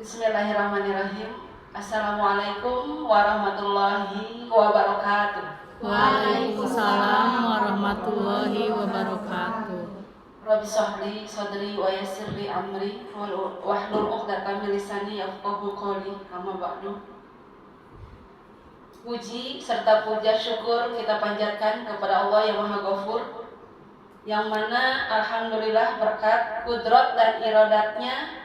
Bismillahirrahmanirrahim. Assalamualaikum warahmatullahi wabarakatuh. Waalaikumsalam warahmatullahi wabarakatuh. Rabbi shrahli sadri wa yassir li amri wahlul 'uqdatam min lisani yafqahu qawli. Amma ba'du. Puji serta puja syukur kita panjatkan kepada Allah yang Maha Ghafur, yang mana alhamdulillah berkat kudrat dan iradatnya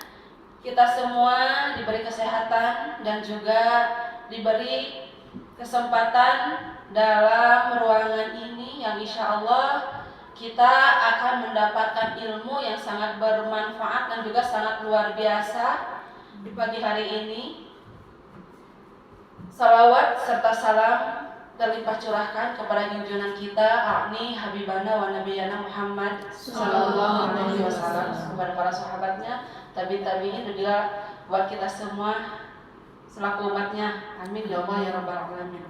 kita semua diberi kesehatan dan juga diberi kesempatan dalam ruangan ini yang insya Allah kita akan mendapatkan ilmu yang sangat bermanfaat dan juga sangat luar biasa di pagi hari ini. Salawat serta salam terlimpah curahkan kepada junjungan kita Ani Habibana wa Nabiyana Muhammad sallallahu alaihi wasallam, kepada para sahabatnya, tabi'in dan juga buat kita semua selaku umatnya. Amin ya Allah ya rabbal alamin.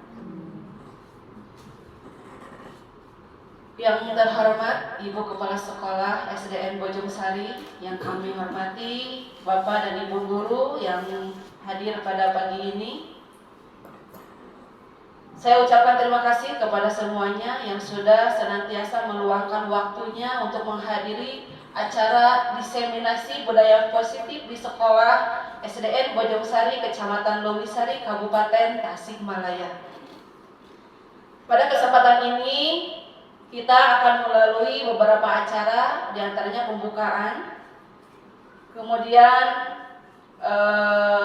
Yang terhormat Ibu Kepala Sekolah SDN Bojongsari yang kami hormati, Bapak dan Ibu guru yang hadir pada pagi ini. Saya ucapkan terima kasih kepada semuanya yang sudah senantiasa meluangkan waktunya untuk menghadiri acara diseminasi budaya positif di sekolah SDN Bojongsari, Kecamatan Lomisari, Kabupaten Tasikmalaya. Pada kesempatan ini kita akan melalui beberapa acara, diantaranya pembukaan, kemudian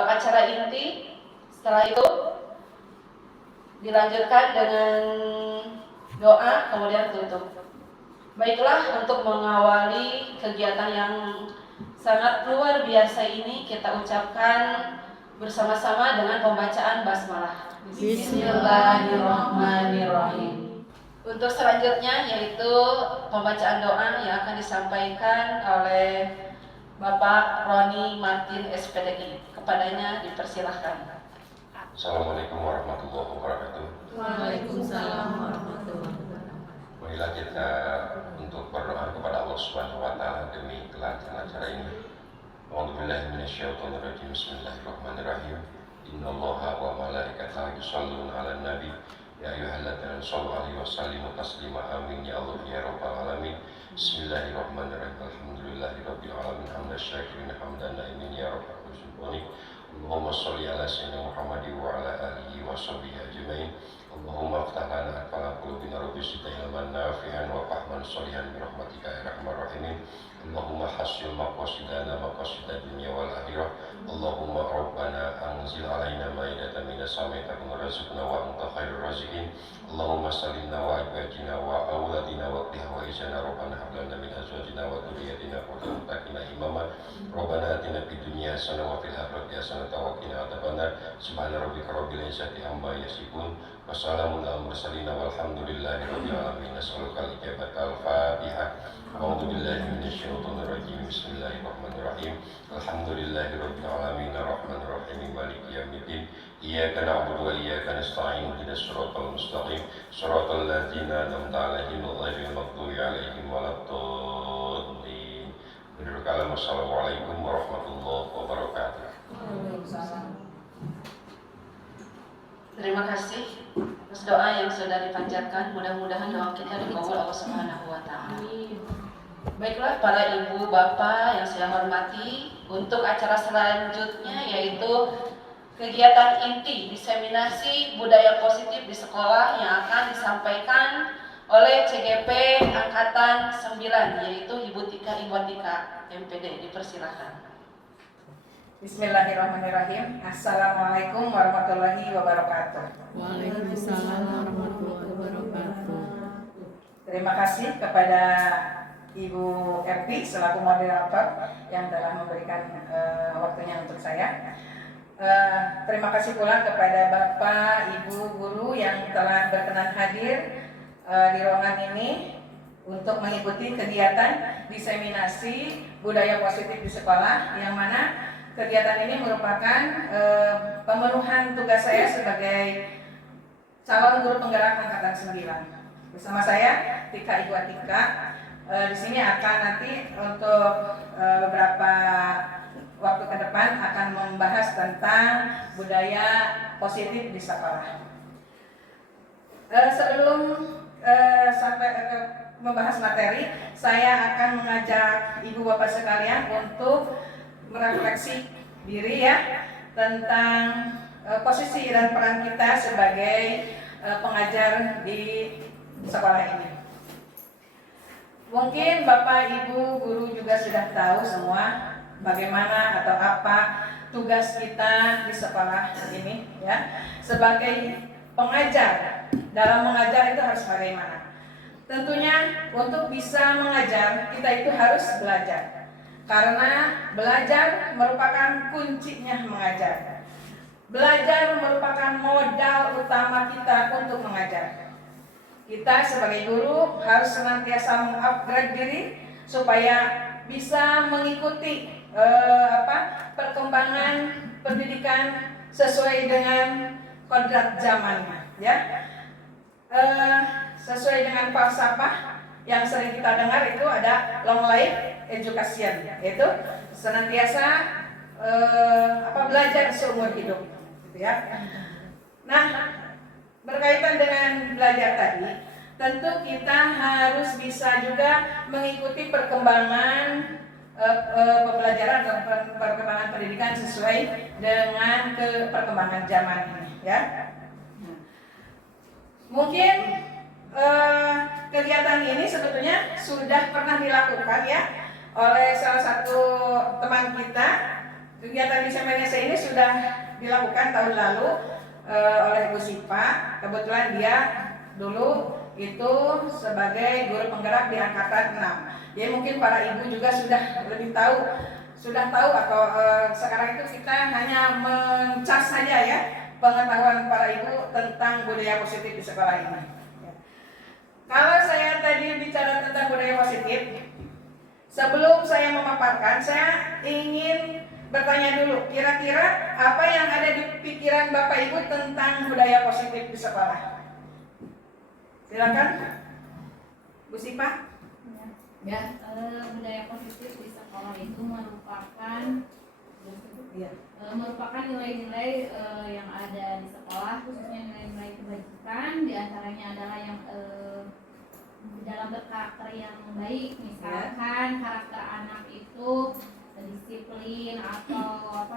acara inti, setelah itu dilanjutkan dengan doa, kemudian tutup. Baiklah, untuk mengawali kegiatan yang sangat luar biasa ini, kita ucapkan bersama-sama dengan pembacaan basmalah. Bismillahirrahmanirrahim. Untuk selanjutnya yaitu pembacaan doa yang akan disampaikan oleh Bapak Roni Martin SPDI. Kepadanya dipersilahkan. Assalamualaikum warahmatullahi wabarakatuh. Waalaikumsalam warahmatullahi wabarakatuh. Marilah kita untuk berdoa kepada Allah Subhanahu wa taala demi kelancaran acara ini. A'udzubillahi minasyaitonirrajim. Bismillahirrahmanirrahim. Innallaha wa malaikatahu yusholluna 'alan nabi. Ya ayyuhalladzina shallu 'alaihi wa sallimu taslima. Amin ya Allah ya rabbal alamin. Bismillahirrahmanirrahim. Alhamdulillahirabbil alamin. Hamdan syakirin hamdan na'imin ya rabbal alamin. Allahumma sholli ala sayyidina Muhammad wa ala alihi wa sahbihi ajmain. Allahumma aftah lana aqfala qulubina rabbi zidna ilman nafi'an wa fahman sholihan bi rahmatika ya arhamar rahimin. Allahumma hassil maqasidana maqasidad dunya wal akhirah. Allahumma rabbana anzil alaina maidatan minas samai takun rizqna wa anta khairur raziqin. Allahumma sallimna wa azwajina wa auladina wa qina wa izana rabbana hab lana min azwajina wa dhurriyyatina qurrata a'yun imama. Rabbana atina fid dunya hasanah wa fil akhirati hasanah wa qina adzabannar. Subhana rabbika rabbil izzati amma yasifun. Wassalamun alal mursalin walhamdulillahi rabbil alamin. Nas'aluka al-ijabata al-Fatihah. A'udzu billahi minasyaitonir rajim. Bismillahirrahmanirrahim. Alhamdulillahi rabbil alamin arrahmanir rahim maliki yaumiddin. Iyyaka na'budu wa iyyaka nasta'in ihdinas siratal mustaqim siratal ladzina an'amta 'alaihim ghairil maghdubi 'alaihim waladdallin. Assalamualaikum warahmatullahi wabarakatuh. Terima kasih atas doa yang sudah dipanjatkan. Mudah-mudahan doa kita dikabul Allah Subhanahu wa taala. Baiklah para ibu bapak yang saya hormati, untuk acara selanjutnya yaitu kegiatan inti diseminasi budaya positif di sekolah yang akan disampaikan oleh CGP Angkatan 9, yaitu Ibu Tika Iwatika MPD. Dipersilahkan. Bismillahirrahmanirrahim. Assalamualaikum warahmatullahi wabarakatuh. Waalaikumsalam warahmatullahi wabarakatuh. Terima kasih kepada Ibu Erti selaku moderator yang telah memberikan waktunya untuk saya. Terima kasih pula kepada Bapak, Ibu guru yang telah berkenan hadir di ruangan ini untuk mengikuti kegiatan diseminasi budaya positif di sekolah, yang mana kegiatan ini merupakan pemenuhan tugas saya sebagai calon guru penggerak Angkatan 9. Bersama saya Tika Iwatika. Di sini akan nanti untuk beberapa waktu ke depan akan membahas membahas tentang budaya positif di sekolah. Sebelum sampai ke membahas materi, saya akan mengajak ibu bapak sekalian untuk merefleksi diri ya tentang posisi dan peran kita sebagai pengajar di sekolah ini. Mungkin bapak ibu guru juga sudah tahu semua bagaimana atau apa tugas kita di sekolah ini ya. Sebagai pengajar, dalam mengajar itu harus bagaimana? Tentunya untuk bisa mengajar kita itu harus belajar. Karena belajar merupakan kuncinya mengajar. Belajar merupakan modal utama kita untuk mengajar. Kita sebagai guru harus senantiasa mengupgrade diri supaya bisa mengikuti perkembangan pendidikan sesuai dengan kodrat zamannya, ya. Sesuai dengan falsafah yang sering kita dengar itu ada long life education, yaitu senantiasa belajar seumur hidup, gitu ya. Nah, berkaitan dengan belajar tadi, tentu kita harus bisa juga mengikuti perkembangan pembelajaran dan perkembangan pendidikan sesuai dengan perkembangan zaman ini, ya. Mungkin kegiatan ini sebetulnya sudah pernah dilakukan ya oleh salah satu teman kita. Kegiatan di Semenese ini sudah dilakukan tahun lalu oleh Bu Sipa. Kebetulan dia dulu itu sebagai guru penggerak di angkatan 6. Jadi mungkin para ibu juga sudah lebih tahu, atau sekarang itu kita hanya mencas saja ya pengetahuan para ibu tentang budaya positif di sekolah ini. Kalau saya tadi bicara tentang budaya positif, sebelum saya memaparkan, saya ingin bertanya dulu, kira-kira apa yang ada di pikiran Bapak Ibu tentang budaya positif di sekolah? Silakan, Bu Sipa. Ya, budaya positif di sekolah itu merupakan nilai-nilai yang ada di sekolah, khususnya nilai-nilai kebajikan. Di antaranya adalah yang dalam berkarakter yang baik, misalkan karakter anak itu disiplin atau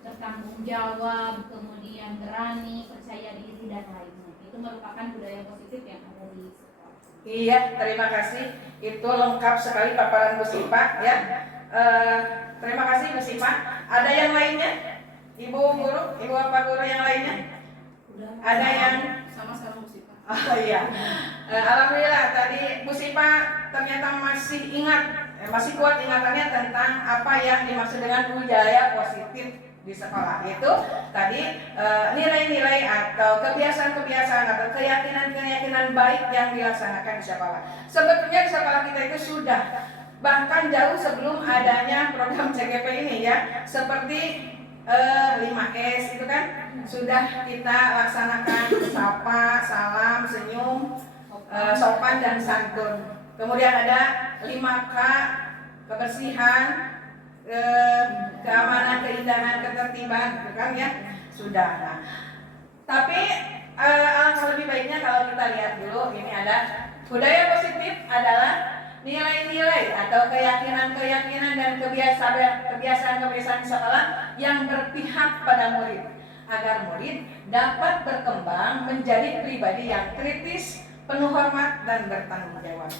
bertanggung jawab, kemudian berani, percaya diri dan lainnya. Itu merupakan budaya positif yang ada di sekolah. Iya, terima kasih. Itu lengkap sekali paparan Bu Sipa ya. Terima kasih Bu Sipa. Ada yang lainnya? Ibu guru, ibu apa guru yang lainnya? Ada yang Sama-sama Bu Sipa. Oh iya. Alhamdulillah tadi Bu Sipa ternyata masih ingat, masih kuat ingatannya tentang apa yang dimaksud dengan budaya positif di sekolah. Itu tadi nilai-nilai atau kebiasaan-kebiasaan atau keyakinan-keyakinan baik yang dilaksanakan di sekolah. Sebetulnya di sekolah kita itu sudah, bahkan jauh sebelum adanya program CGP ini ya, seperti 5S itu kan sudah kita laksanakan, sapa, salam, senyum, sopan dan santun. Kemudian ada 5K, kebersihan, keamanan, keindahan, ketertiban, gitu kan ya, sudah. Nah, tapi alangkah lebih baiknya kalau kita lihat dulu, ini ada budaya positif adalah nilai-nilai atau keyakinan-keyakinan dan kebiasaan-kebiasaan di sekolah yang berpihak pada murid, agar murid dapat berkembang menjadi pribadi yang kritis, penuh hormat dan bertanggung jawab.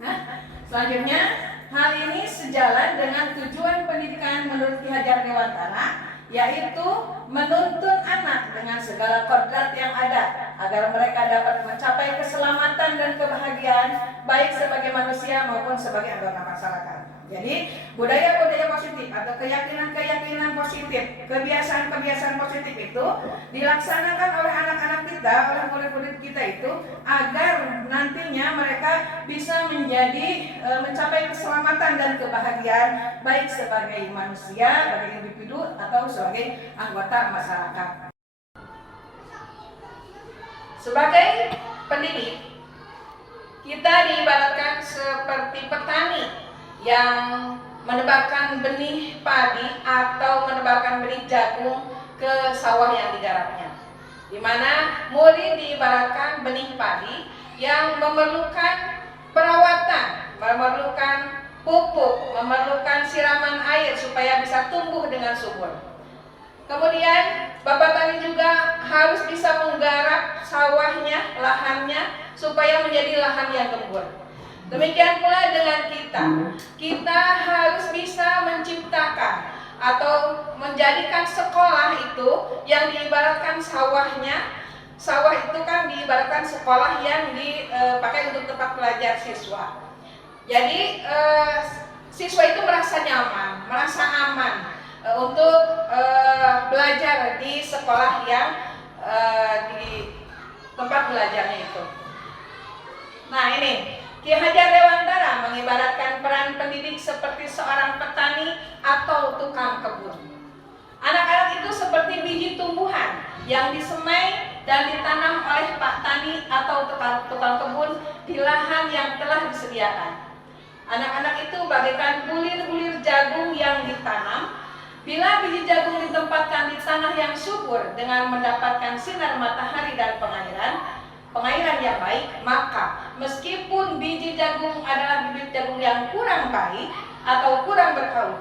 Nah, selanjutnya hal ini sejalan dengan tujuan pendidikan menurut Ki Hajar Dewantara, yaitu menuntun anak dengan segala kodrat yang ada agar mereka dapat mencapai keselamatan dan kebahagiaan baik sebagai manusia maupun sebagai anggota masyarakat. Jadi budaya-budaya positif atau keyakinan-keyakinan positif, kebiasaan-kebiasaan positif itu dilaksanakan oleh anak-anak kita, oleh murid-murid kita itu agar nantinya mereka bisa menjadi mencapai keselamatan dan kebahagiaan baik sebagai manusia, sebagai individu atau sebagai anggota masyarakat. Sebagai pendidik, kita diibaratkan seperti petani yang menebarkan benih padi atau menebarkan benih jagung ke sawah yang digarapnya. Di mana murid diibaratkan benih padi yang memerlukan perawatan, memerlukan pupuk, memerlukan siraman air supaya bisa tumbuh dengan subur. Kemudian Bapak Tani juga harus bisa menggarap sawahnya, lahannya supaya menjadi lahan yang gembur. Demikian pula dengan kita harus bisa menciptakan atau menjadikan sekolah itu yang diibaratkan sawahnya. Sawah itu kan diibaratkan sekolah yang dipakai untuk tempat belajar siswa. Jadi siswa itu merasa nyaman, merasa aman untuk belajar di sekolah yang di tempat belajarnya itu. Nah ini Ki Hajar Dewantara mengibaratkan peran pendidik seperti seorang petani atau tukang kebun. Anak-anak itu seperti biji tumbuhan yang disemai dan ditanam oleh Pak Tani atau tukang kebun di lahan yang telah disediakan. Anak-anak itu bagaikan bulir-bulir jagung yang ditanam. Bila biji jagung ditempatkan di tanah yang subur dengan mendapatkan sinar matahari dan pengairan yang baik, maka meskipun biji jagung adalah bibit jagung yang kurang baik atau kurang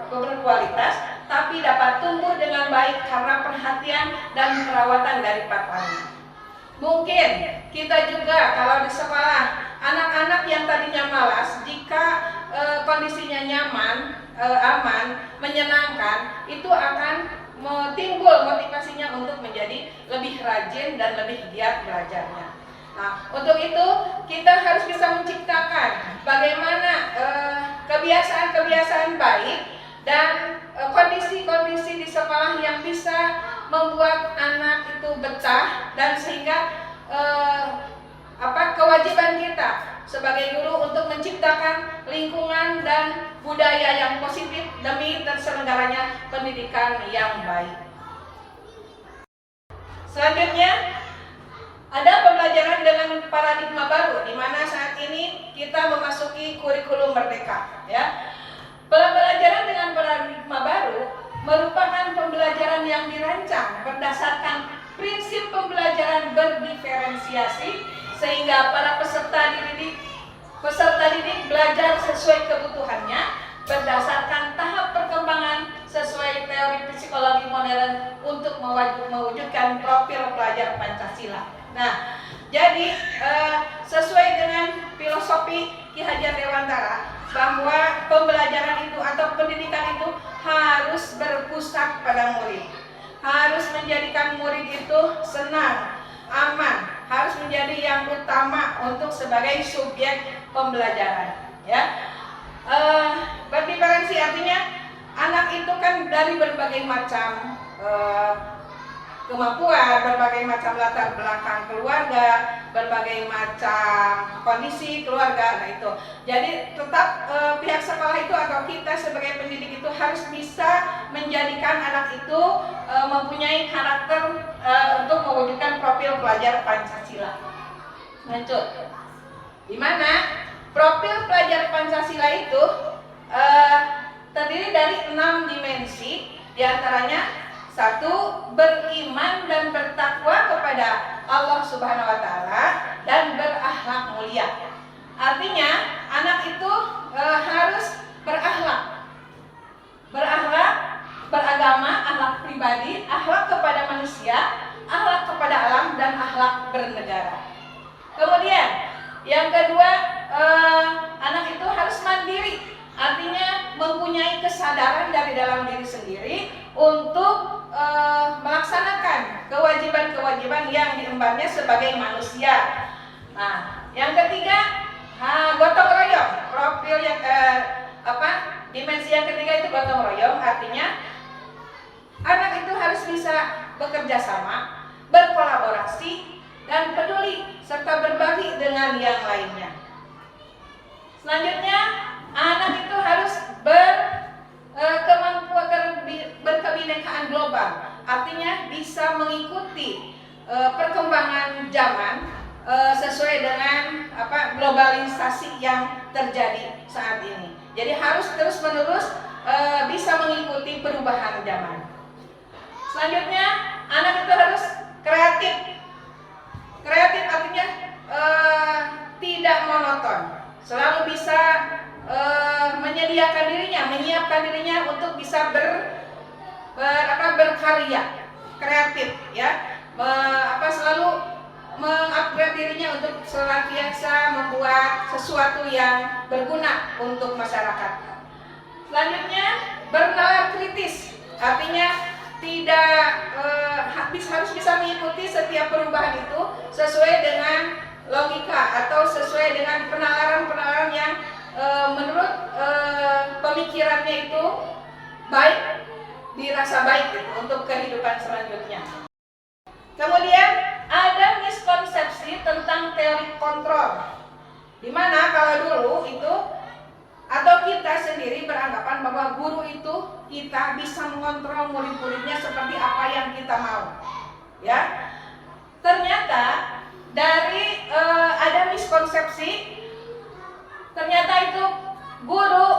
berkualitas, tapi dapat tumbuh dengan baik karena perhatian dan perawatan dari Pak Tani. Mungkin kita juga kalau di sekolah, anak-anak yang tadinya malas, jika kondisinya nyaman, aman, menyenangkan, itu akan timbul motivasinya untuk menjadi lebih rajin dan lebih giat belajarnya. Nah, untuk itu kita harus bisa menciptakan bagaimana kebiasaan-kebiasaan baik dan kondisi-kondisi di sekolah yang bisa membuat anak itu betah, dan sehingga kewajiban kita sebagai guru untuk menciptakan lingkungan dan budaya yang positif demi terselenggaranya pendidikan yang baik. Selanjutnya ada pembelajaran dengan paradigma baru, di mana saat ini kita memasuki kurikulum merdeka. Ya, pembelajaran dengan paradigma baru merupakan pembelajaran yang dirancang berdasarkan prinsip pembelajaran berdiferensiasi, sehingga para peserta didik belajar sesuai kebutuhannya berdasarkan tahap perkembangan sesuai teori psikologi modern untuk mewujudkan profil pelajar Pancasila. Nah, jadi sesuai dengan filosofi Ki Hajar Dewantara bahwa pembelajaran itu atau pendidikan itu harus berpusat pada murid, harus menjadikan murid itu senang, aman, harus menjadi yang utama untuk sebagai subjek pembelajaran. Ya, berdiferensi artinya anak itu kan dari berbagai macam kemampuan, berbagai macam latar belakang keluarga, berbagai macam kondisi keluarga. Nah itu, jadi tetap pihak sekolah itu atau kita sebagai pendidik itu harus bisa menjadikan anak itu mempunyai karakter untuk mewujudkan profil pelajar Pancasila. Lanjut, di mana profil pelajar Pancasila itu terdiri dari 6 dimensi, diantaranya 1. Beriman dan bertakwa kepada Allah Subhanahu wa Ta'ala dan berakhlak mulia. Artinya anak itu harus berakhlak, beragama, akhlak pribadi, akhlak kepada manusia, akhlak kepada alam, dan akhlak bernegara. Kemudian yang kedua, anak itu harus mandiri, artinya mempunyai kesadaran dari dalam diri sendiri untuk melaksanakan kewajiban-kewajiban yang diembannya sebagai manusia. Nah, yang ketiga, gotong royong. Profil yang dimensi yang ketiga itu gotong royong, artinya anak itu harus bisa bekerja sama, berkolaborasi, dan peduli serta berbagi dengan yang lainnya. Selanjutnya, anak itu harus berkebinekaan global, artinya bisa mengikuti perkembangan zaman sesuai dengan globalisasi yang terjadi saat ini. Jadi harus terus-menerus bisa mengikuti perubahan zaman. Selanjutnya, anak itu harus kreatif. Kreatif artinya tidak monoton, selalu bisa menyiapkan dirinya untuk bisa berkarya, kreatif, ya, selalu mengupgrade dirinya untuk senantiasa membuat sesuatu yang berguna untuk masyarakat. Selanjutnya, bernalar kritis, artinya tidak harus bisa mengikuti setiap perubahan itu sesuai dengan logika atau sesuai dengan penalaran-penalaran yang menurut pemikirannya itu baik, dirasa baik gitu, untuk kehidupan selanjutnya. Kemudian ada miskonsepsi tentang teori kontrol, di mana kalau dulu itu atau kita sendiri beranggapan bahwa guru itu kita bisa mengontrol murid-muridnya seperti apa yang kita mau, ya. Ternyata dari ada miskonsepsi, ternyata itu guru,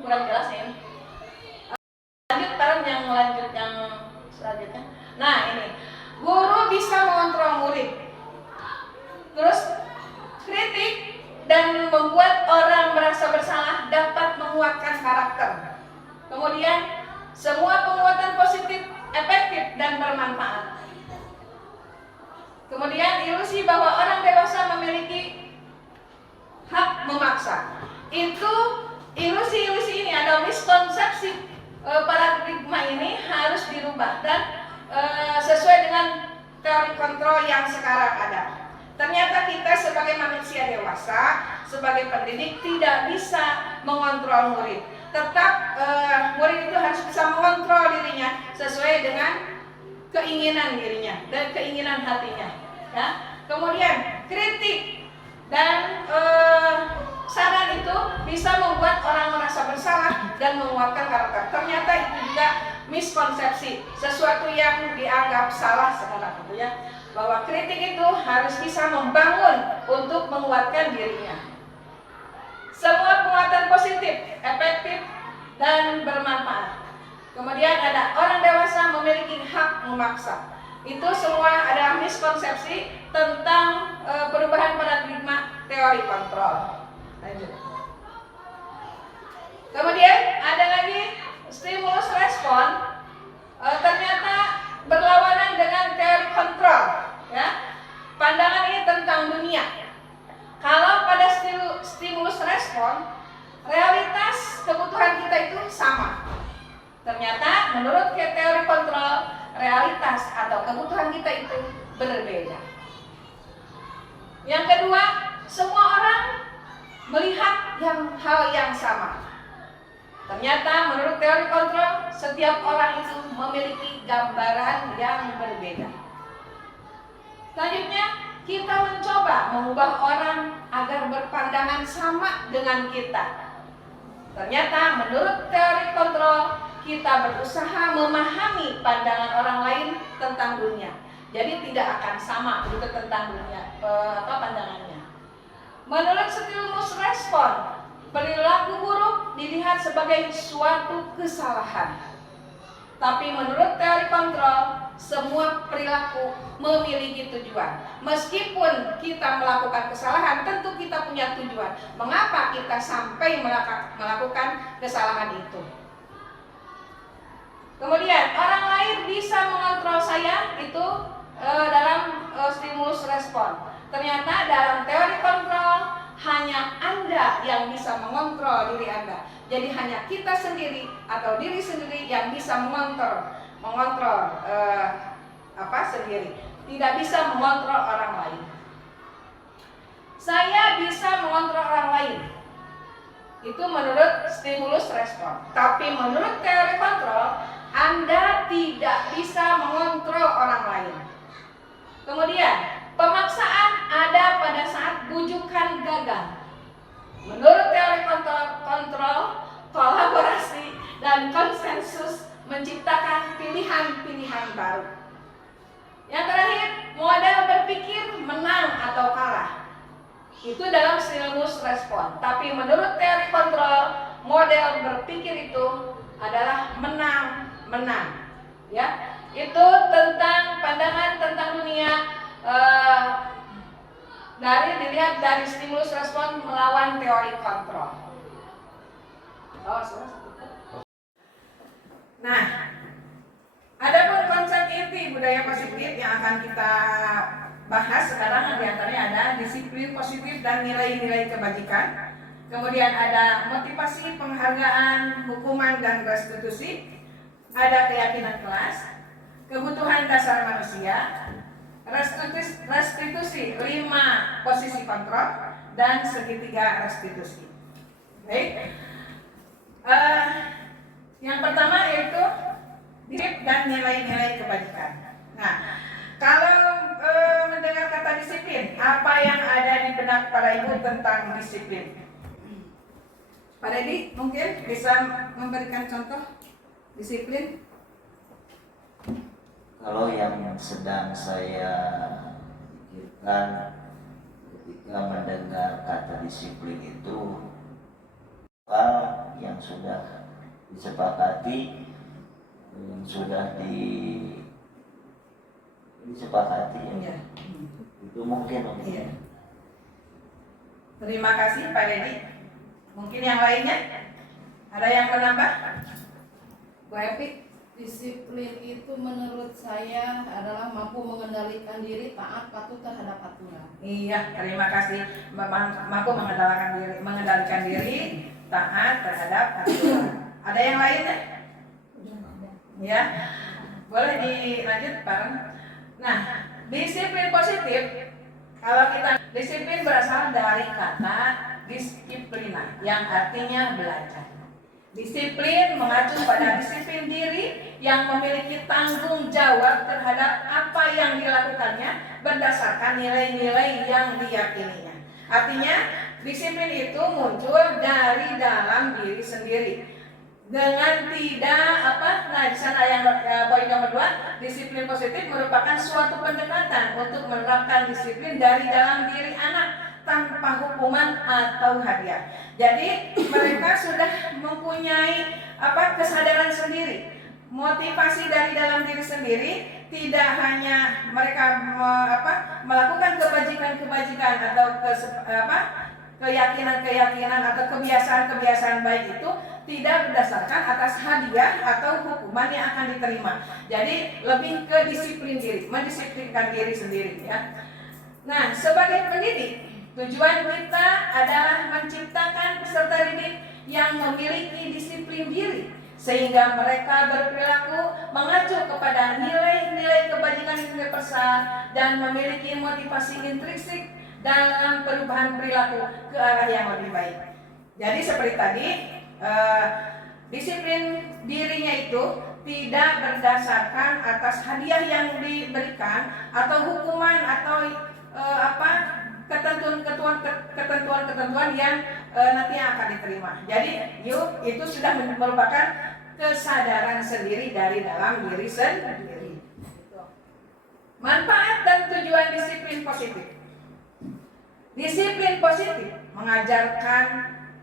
kurang jelas ya ini. Lanjut yang selanjutnya. Nah ini, guru bisa mengontrol murid, terus kritik dan membuat orang merasa bersalah dapat menguatkan karakter. Kemudian semua penguatan positif efektif dan bermanfaat. Kemudian ilusi bahwa orang dewasa memiliki hak memaksa. Itu ilusi-ilusi ini atau miskonsepsi paradigma ini harus dirubah dan sesuai dengan teori kontrol yang sekarang ada. Ternyata kita sebagai manusia dewasa, sebagai pendidik tidak bisa mengontrol murid. Tetap murid itu harus bisa mengontrol dirinya sesuai dengan keinginan dirinya dan keinginan hatinya. Ya. Kemudian kritik dan saran itu bisa membuat orang merasa bersalah dan menguatkan karakter. Ternyata itu juga miskonsepsi, sesuatu yang dianggap salah sekarang itu, ya. Bahwa kritik itu harus bisa membangun untuk menguatkan dirinya. Semua penguatan positif, efektif, dan bermanfaat. Kemudian ada orang dewasa memiliki hak memaksa. Itu semua adalah miskonsepsi tentang perubahan paradigma teori kontrol. Lanjut. Kemudian ada lagi stimulus respon, ternyata berlawanan dengan teori kontrol, ya. Pandangan ini tentang dunia. Kalau pada stimulus respon, realitas kebutuhan kita itu sama. Ternyata menurut teori kontrol, realitas atau kebutuhan kita itu berbeda. Yang kedua, semua orang melihat hal yang sama. Ternyata menurut teori kontrol, setiap orang itu memiliki gambaran yang berbeda. Selanjutnya, kita mencoba mengubah orang agar berpandangan sama dengan kita. Ternyata menurut teori kontrol, kita berusaha memahami pandangan orang lain tentang dunia. Jadi tidak akan sama begitu tentang dunia, pandangannya. Menurut stimulus respon, perilaku buruk dilihat sebagai suatu kesalahan. Tapi menurut teori kontrol, semua perilaku memiliki tujuan. Meskipun kita melakukan kesalahan, tentu kita punya tujuan. Mengapa kita sampai melakukan kesalahan itu? Kemudian orang lain bisa mengontrol saya itu dalam stimulus respon. Ternyata dalam teori kontrol hanya Anda yang bisa mengontrol diri Anda. Jadi hanya kita sendiri atau diri sendiri yang bisa mengontrol sendiri. Tidak bisa mengontrol orang lain. Saya bisa mengontrol orang lain. Itu menurut stimulus respon. Tapi menurut teori kontrol, Anda tidak bisa mengontrol orang lain. Kemudian, pemaksaan ada pada saat bujukan gagal. Menurut teori kontrol, kolaborasi dan konsensus menciptakan pilihan-pilihan baru. Yang terakhir, model berpikir menang atau kalah. Itu dalam stimulus stimulus respon. Tapi menurut teori kontrol, model berpikir itu adalah menang. Ya, itu tentang pandangan tentang dunia dilihat dari stimulus respon melawan teori kontrol. Nah, adapun konsep inti budaya positif yang akan kita bahas sekarang diantaranya ada disiplin positif dan nilai-nilai kebajikan. Kemudian ada motivasi, penghargaan, hukuman dan restitusi. Ada keyakinan kelas, kebutuhan dasar manusia, restitusi 5 posisi kontrol, dan segitiga restitusi. Baik. Yang pertama yaitu disiplin dan nilai-nilai kebajikan. Nah, kalau mendengar kata disiplin, apa yang ada di benak para ibu tentang disiplin? Pak Dedi mungkin bisa memberikan contoh disiplin? Kalau yang sedang saya pikirkan ketika mendengar kata disiplin itu hal yang sudah disepakati, yang sudah disepakati ya. Itu mungkin. Iya. Terima kasih Pak Dedi. Mungkin yang lainnya? Ada yang menambah? Bu Epi? Disiplin itu menurut saya adalah mampu mengendalikan diri, taat, patuh terhadap aturan. Iya, terima kasih. Mampu mengendalikan diri, taat terhadap aturan. Ada yang lainnya? Ya, boleh dilanjut Pak. Nah, disiplin positif, kalau kita disiplin berasal dari kata disiplina yang artinya belajar. Disiplin mengacu pada disiplin diri yang memiliki tanggung jawab terhadap apa yang dilakukannya berdasarkan nilai-nilai yang diyakininya. Artinya, disiplin itu muncul dari dalam diri sendiri. Dengan tidak nah di sana yang poin nomor 2, disiplin positif merupakan suatu pendekatan untuk menerapkan disiplin dari dalam diri anak tanpa hukuman atau hadiah. Jadi mereka sudah mempunyai kesadaran sendiri, motivasi dari dalam diri sendiri. Tidak hanya mereka melakukan kebajikan-kebajikan atau keyakinan-keyakinan atau kebiasaan-kebiasaan baik itu tidak berdasarkan atas hadiah atau hukuman yang akan diterima. Jadi lebih ke disiplin diri, mendisiplinkan diri sendiri ya. Nah, sebagai pendidik, tujuan kita adalah menciptakan peserta didik yang memiliki disiplin diri sehingga mereka berperilaku mengacu kepada nilai-nilai kebajikan universal dan memiliki motivasi intrinsik dalam perubahan perilaku ke arah yang lebih baik. Jadi seperti tadi, disiplin dirinya itu tidak berdasarkan atas hadiah yang diberikan atau hukuman atau ketentuan-ketentuan yang nantinya akan diterima. Jadi itu sudah merupakan kesadaran sendiri dari dalam diri sendiri. Manfaat dan tujuan disiplin positif. Disiplin positif mengajarkan,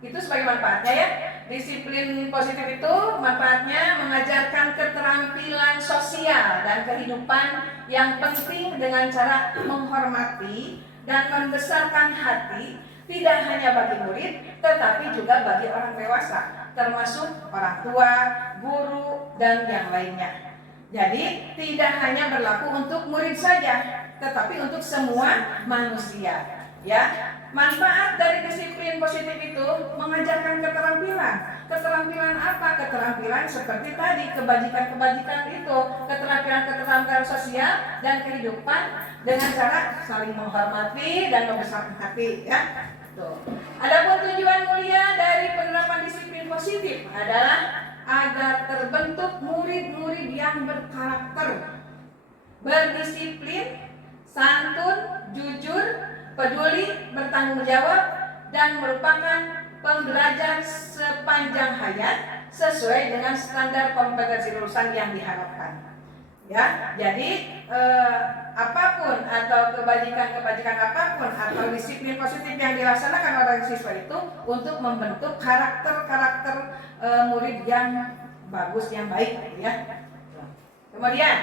itu sebagai manfaatnya ya. Disiplin positif itu manfaatnya mengajarkan keterampilan sosial dan kehidupan yang penting dengan cara menghormati dan membesarkan hati, tidak hanya bagi murid tetapi juga bagi orang dewasa, termasuk orang tua, guru, dan yang lainnya. Jadi tidak hanya berlaku untuk murid saja, tetapi untuk semua manusia. Ya, manfaat dari disiplin positif itu mengajarkan keterampilan. Keterampilan apa? Keterampilan seperti tadi, kebajikan-kebajikan itu, keterampilan-keterampilan sosial dan kehidupan dengan cara saling menghormati dan membesarkan hati. Ya, tuh. Adapun tujuan mulia dari penerapan disiplin positif adalah agar terbentuk murid-murid yang berkarakter, berdisiplin, santun, jujur, peduli, bertanggung jawab, dan merupakan pembelajar sepanjang hayat sesuai dengan standar kompetensi lulusan yang diharapkan. Ya, jadi apapun atau kebajikan apapun atau disiplin positif yang dilaksanakan oleh siswa itu untuk membentuk karakter murid yang bagus, yang baik, ya. Kemudian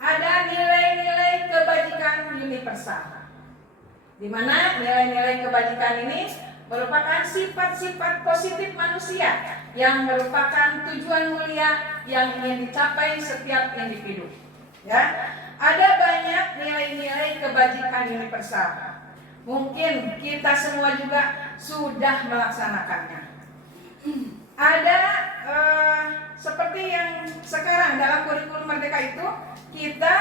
ada nilai-nilai kebajikan universal, di mana nilai-nilai kebajikan ini merupakan sifat-sifat positif manusia yang merupakan tujuan mulia yang ingin dicapai setiap individu. Ya, ada banyak nilai-nilai kebajikan universal. Mungkin kita semua juga sudah melaksanakannya. Ada seperti yang sekarang dalam kurikulum Merdeka itu kita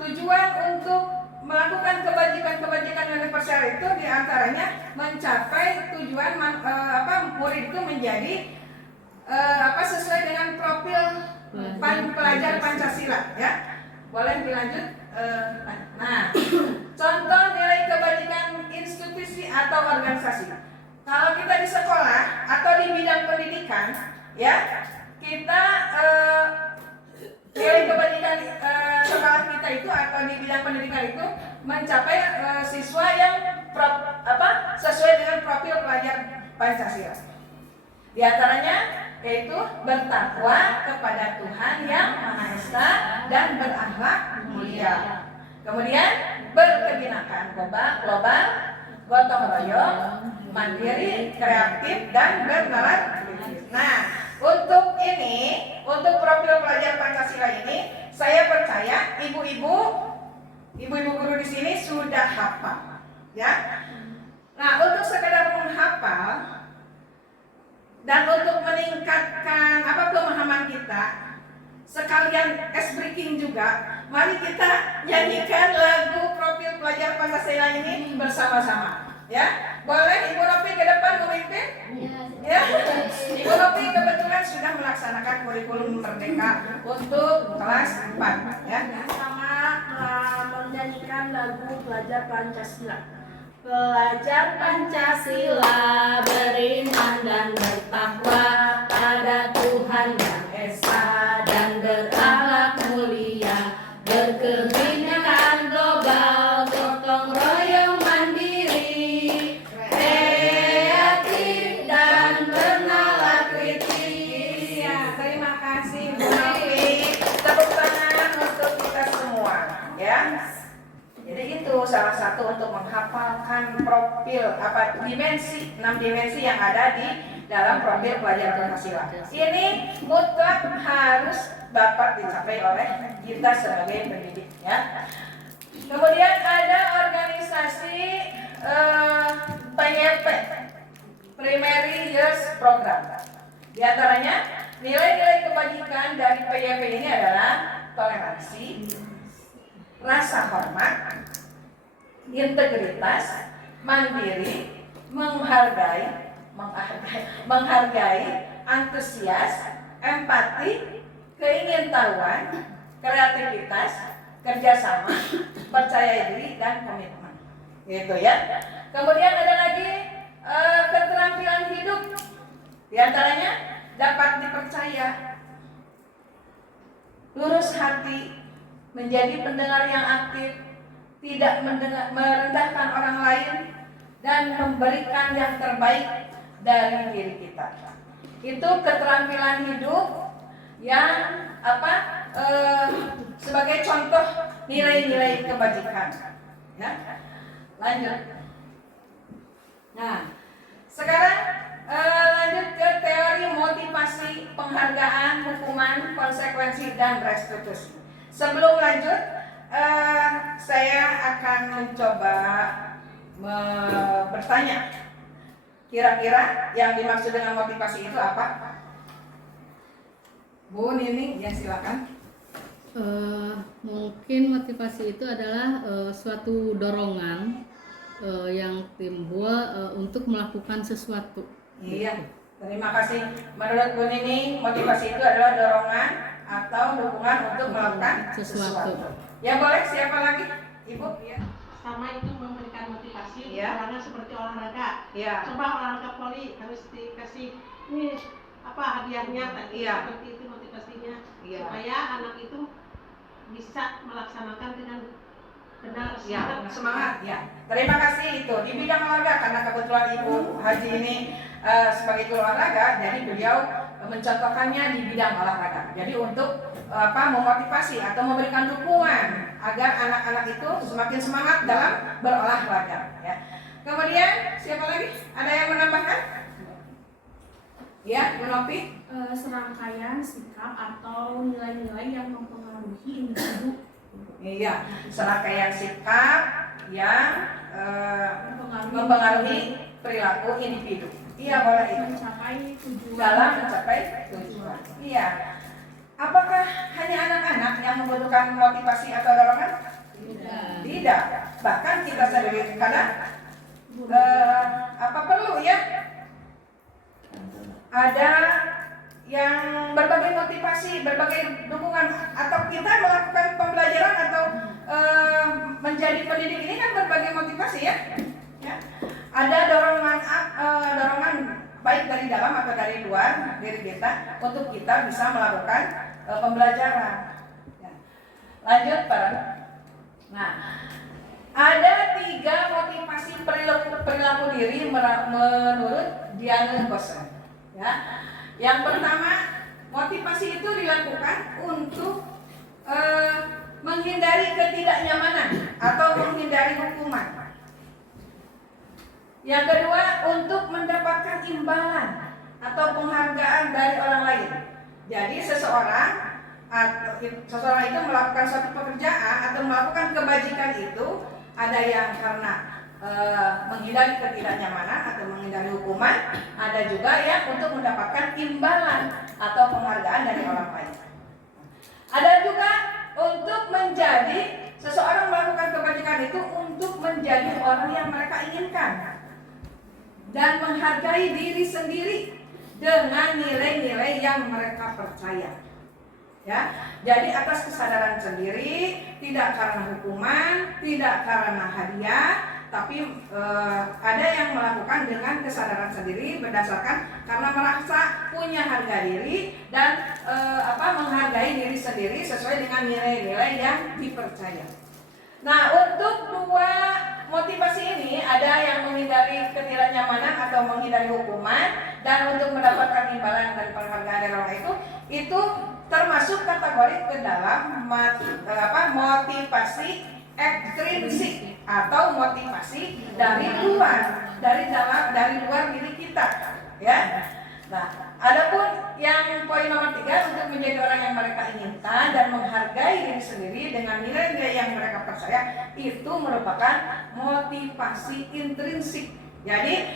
tujuan untuk melakukan kebajikan universal itu diantaranya mencapai tujuan murid itu menjadi sesuai dengan profil pelajar Pancasila, ya. Boleh dilanjut. Nah, contoh nilai kebajikan institusi atau organisasi. Kalau kita di sekolah atau di bidang pendidikan, ya, kita nilai kebajikan sekolah kita itu atau di bidang pendidikan itu mencapai siswa yang sesuai dengan profil pelajar Pancasila. Di antaranya yaitu bertakwa kepada Tuhan yang Maha Esa dan berakhlak mulia. Kemudian berkebinekaan global, gotong royong, mandiri, kreatif, dan bernalar. Nah, untuk profil pelajar Pancasila ini, saya percaya ibu-ibu guru di sini sudah hafal, ya. Nah, untuk sekedar menghafal dan untuk meningkatkan pemahaman kita, sekalian ice breaking juga, mari kita nyanyikan lagu profil pelajar Pancasila ini bersama-sama, ya. Boleh Ibu Novi ke depan memimpin? Ya. Ibu Novi kebetulan sudah melaksanakan kurikulum Merdeka untuk kelas 4, ya. Sama menyanyikan lagu pelajar Pancasila. Pelajar Pancasila beriman dan bertakwa pada Tuhan yang Esa dan berakhlak mulia, berkebinekaan global, gotong royong mandiri, kreatif dan bernalar kritis. Ya, terima kasih Bu Novi. Tepuk tangan untuk kita semua, ya. Jadi itu salah satu untuk menghafalkan profil 6 dimensi yang ada di dalam profil pelajar Pancasila. Ini mutlak harus dapat dicapai oleh kita sebagai pendidik, ya. Kemudian ada organisasi PYP, Primary Years Program. Di antaranya nilai-nilai kebajikan dari PYP ini adalah toleransi, rasa hormat, integritas, mandiri, menghargai, antusias, empati, keingintahuan, kreativitas, kerjasama, percaya diri, dan komitmen. Gitu, ya. Kemudian ada lagi keterampilan hidup. Di antaranya dapat dipercaya, lurus hati, menjadi pendengar yang aktif, tidak merendahkan orang lain, dan memberikan yang terbaik dari diri kita. Itu keterampilan hidup yang sebagai contoh nilai-nilai kebajikan. Ya, lanjut. Nah, sekarang lanjut ke teori motivasi, penghargaan, hukuman, konsekuensi, dan restitusi. Sebelum lanjut, saya akan mencoba bertanya, kira-kira yang dimaksud dengan motivasi itu apa? Bu Nining, ya silakan. Mungkin motivasi itu adalah suatu dorongan yang timbul untuk melakukan sesuatu. Iya, terima kasih. Menurut Bu Nining, motivasi itu adalah dorongan atau dukungan untuk melakukan sesuatu. Ya, boleh, siapa lagi? Ibu? Ya. Sama itu memberikan motivasi, Ya. misalnya seperti olahraga. Ya. Coba olahraga voli harus dikasih ini hadiahnya tadi, Iya. seperti itu motivasinya. Iya. supaya anak itu bisa melaksanakan dengan benar Ya, semangat ya. Terima kasih itu di bidang olahraga karena kebetulan Ibu Haji ini sebagai guru olahraga, jadi beliau mencontohkannya di bidang olahraga. Jadi untuk memotivasi atau memberikan dukungan agar anak-anak itu semakin semangat dalam berolahraga. Ya. Kemudian siapa lagi? Ada yang menambahkan? Ya, Bu Nopi. Serangkaian sikap atau nilai-nilai yang mempengaruhi individu. Iya, serangkaian sikap yang mempengaruhi perilaku individu. Iya, boleh itu. Mencapai tujuan. Dalam mencapai tujuan. Iya. Apakah hanya anak-anak yang membutuhkan motivasi atau dorongan? Tidak. Bahkan kita sendiri kadang perlu ya. Ada yang berbagai motivasi, berbagai dukungan, atau kita melakukan pembelajaran atau menjadi pendidik ini kan berbagai motivasi ya. Ada dorongan baik dari dalam atau dari luar diri kita untuk kita bisa melakukan pembelajaran. Ya. Lanjut Pak. Nah, ada 3 motivasi perilaku diri menurut Diane Gossen. Ya. Yang pertama, motivasi itu dilakukan untuk menghindari ketidaknyamanan atau menghindari hukuman. Yang kedua, untuk mendapatkan imbalan atau penghargaan dari orang lain. Jadi seseorang itu melakukan suatu pekerjaan atau melakukan kebajikan itu ada yang karena menghindari ketidaknyamanan atau menghindari hukuman, ada juga yang untuk mendapatkan imbalan atau penghargaan dari orang lain. Ada juga untuk menjadi seseorang melakukan kebajikan itu untuk menjadi orang yang mereka inginkan dan menghargai diri sendiri dengan nilai-nilai yang mereka percaya. Ya, jadi atas kesadaran sendiri, tidak karena hukuman, tidak karena hadiah, tapi ada yang melakukan dengan kesadaran sendiri berdasarkan karena merasa punya harga diri dan menghargai diri sendiri sesuai dengan nilai-nilai yang dipercaya. Nah, untuk 2 motivasi ini ada yang menghindari ketidaknyamanan atau menghindari hukuman dan untuk mendapatkan imbalan dan penghargaan dari orang itu termasuk kategori ke dalam motivasi ekstrinsik atau motivasi dari luar diri kita, ya. Nah, adapun yang poin nomor 3 untuk menjadi orang yang mereka inginkan dan menghargai diri sendiri dengan nilai-nilai yang mereka percaya itu merupakan motivasi intrinsik. Jadi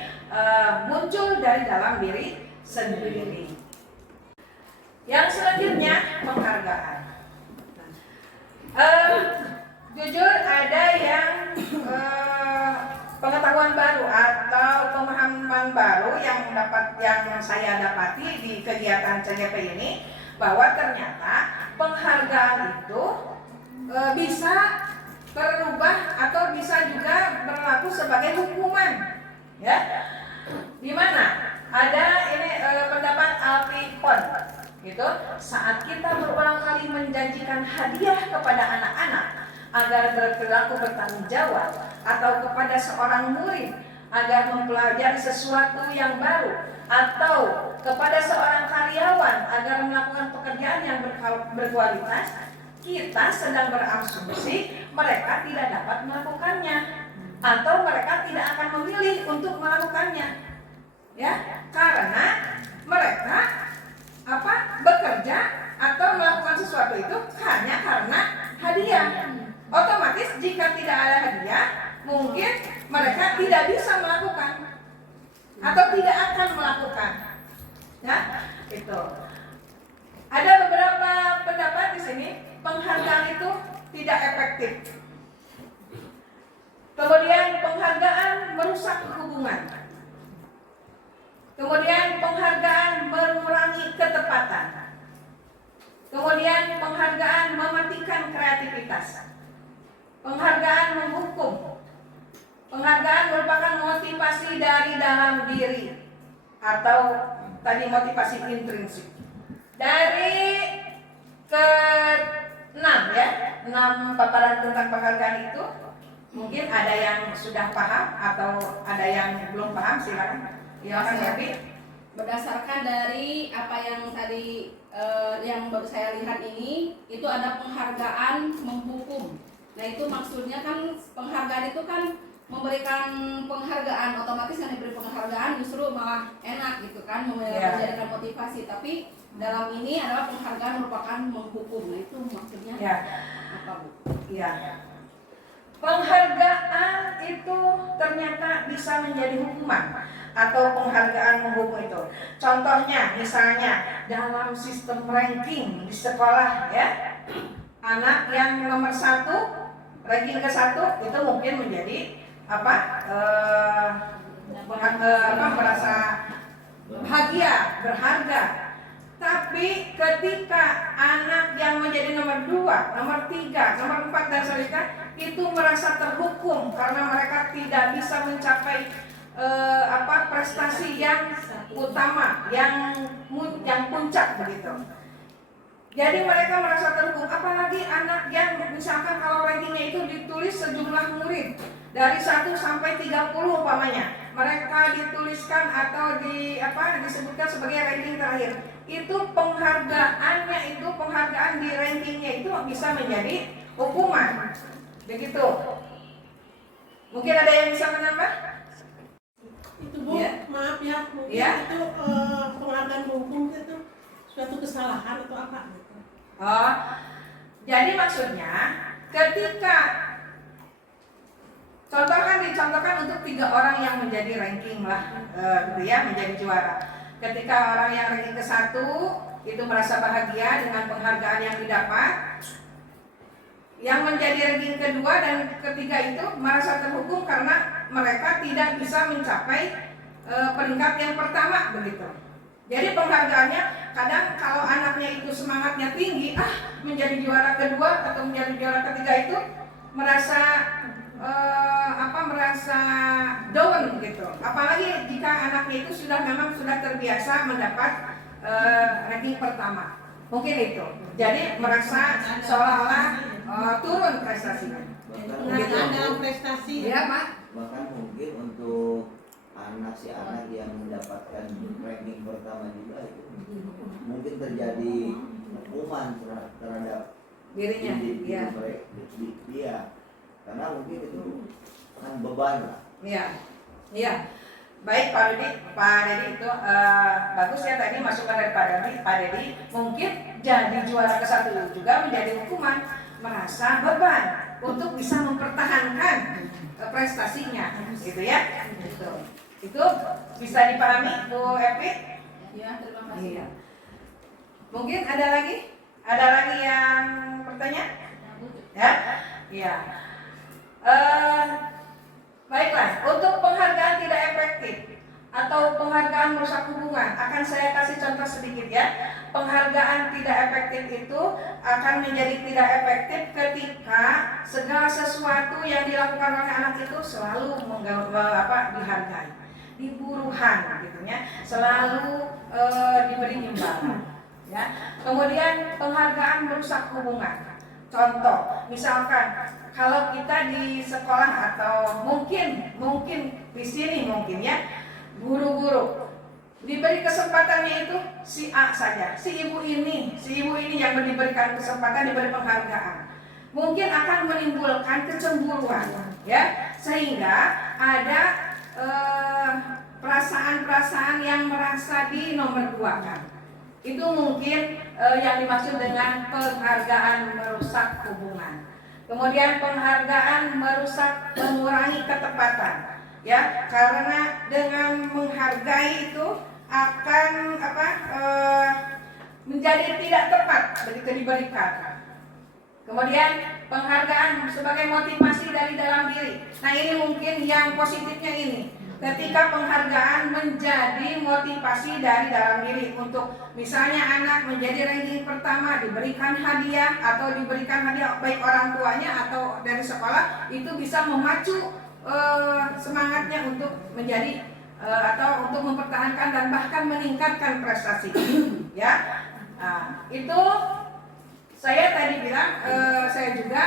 muncul dari dalam diri sendiri. Yang selanjutnya penghargaan. Jujur ada yang pengetahuan baru atau pemahaman baru yang saya dapati di kegiatan CGP ini, bahwa ternyata penghargaan itu bisa berubah atau bisa juga berlaku sebagai hukuman, ya. Di mana ada ini pendapat Alfie Pond, gitu. Saat kita berulang kali menjanjikan hadiah kepada anak-anak agar berperilaku bertanggung jawab, atau kepada seorang murid agar mempelajari sesuatu yang baru, atau kepada seorang karyawan agar melakukan pekerjaan yang berkualitas, kita sedang berasumsi mereka tidak dapat melakukannya atau mereka tidak akan memilih untuk melakukannya, ya, karena mereka bekerja atau melakukan sesuatu itu hanya karena hadiah. Otomatis jika tidak ada hadiah, mungkin mereka tidak bisa melakukan atau tidak akan melakukan. Ya, itu. Ada beberapa pendapat di sini, penghargaan itu tidak efektif. Kemudian penghargaan merusak hubungan. Kemudian penghargaan mengurangi ketepatan. Kemudian penghargaan mematikan kreativitas. Penghargaan menghukum. Penghargaan merupakan motivasi dari dalam diri atau tadi motivasi intrinsik. Dari ke-6 ya, 6 paparan tentang penghargaan itu. Mungkin ada yang sudah paham atau ada yang belum paham, silakan. Ya, Kang Yapi. Berdasarkan dari apa yang tadi yang baru saya lihat ini, itu ada penghargaan menghukum. Nah itu maksudnya kan penghargaan itu kan memberikan penghargaan, otomatis yang diberi penghargaan justru malah enak gitu kan, menjadikan motivasi. Tapi dalam ini adalah penghargaan merupakan menghukum. Nah itu maksudnya apa Bu? Iya. Penghargaan itu ternyata bisa menjadi hukuman atau penghargaan menghukum itu. Contohnya misalnya dalam sistem ranking di sekolah ya, anak yang nomor 1 ranking ke-1 itu mungkin menjadi merasa bahagia, berharga. Tapi ketika anak yang menjadi nomor 2, nomor 3, nomor 4 dan seterusnya itu merasa terhukum karena mereka tidak bisa mencapai prestasi yang utama, yang puncak begitu. Jadi mereka merasa terhukum, apalagi anak yang misalkan kalau rankingnya itu ditulis sejumlah murid dari 1 sampai 30 umpamanya, mereka dituliskan atau disebutkan sebagai ranking terakhir. Itu penghargaannya, itu penghargaan di rankingnya itu bisa menjadi hukuman. Begitu. Mungkin ada yang bisa menambah? Itu Bu, maaf ya, mungkin itu penghargaan hukum itu suatu kesalahan atau apa gitu. Oh, jadi maksudnya ketika dicontohkan untuk 3 orang yang menjadi ranking lah, menjadi juara. Ketika orang yang ranking ke-1 itu merasa bahagia dengan penghargaan yang didapat, yang menjadi ranking kedua dan ketiga itu merasa terhukum karena mereka tidak bisa mencapai peringkat yang pertama begitu. Jadi penghargaannya kadang kalau anaknya itu semangatnya tinggi, menjadi juara kedua atau menjadi juara ketiga itu merasa merasa down gitu. Apalagi jika anaknya itu memang sudah terbiasa mendapat ranking pertama. Mungkin itu. Jadi merasa seolah-olah turun prestasinya. Penghargaan dalam prestasi. Iya, Pak. Bahkan mungkin untuk anak yang mendapatkan ranking pertama juga itu mungkin terjadi hukuman terhadap dirinya, dia, karena mungkin itu kan beban lah. Iya. Baik Pak Dedi itu bagus ya tadi masukan dari Pak Dedi. Mungkin jadi juara ke-1 juga menjadi hukuman, merasa beban untuk bisa mempertahankan prestasinya, gitu ya. Itu bisa dipahami Bu Epi? Ya, terima kasih. Iya. Mungkin ada lagi yang bertanya? Ya? Iya. Baiklah, untuk penghargaan tidak efektif atau penghargaan merusak hubungan, akan saya kasih contoh sedikit ya. Penghargaan tidak efektif itu akan menjadi tidak efektif ketika segala sesuatu yang dilakukan oleh anak itu selalu dihargai, diburuhan gitu ya, selalu diberi imbalan ya. Kemudian penghargaan merusak hubungan. Contoh, misalkan kalau kita di sekolah atau mungkin di sini mungkin ya, guru-guru diberi kesempatannya itu si A saja, si ibu ini yang diberikan kesempatan, diberi penghargaan, mungkin akan menimbulkan kecemburuan ya, sehingga ada perasaan-perasaan yang merasa dinomorduakan. Itu mungkin yang dimaksud dengan penghargaan merusak hubungan. Kemudian penghargaan mengurangi ketepatan, ya, karena dengan menghargai itu akan menjadi tidak tepat begitu diberikan. Kemudian penghargaan sebagai motivasi dari dalam diri. Nah ini mungkin yang positifnya ini. Ketika penghargaan menjadi motivasi dari dalam diri untuk misalnya anak menjadi ranking pertama, diberikan hadiah atau diberikan hadiah baik orang tuanya atau dari sekolah, itu bisa memacu semangatnya untuk menjadi atau untuk mempertahankan dan bahkan meningkatkan prestasi ya. Nah, itu Saya tadi bilang, saya juga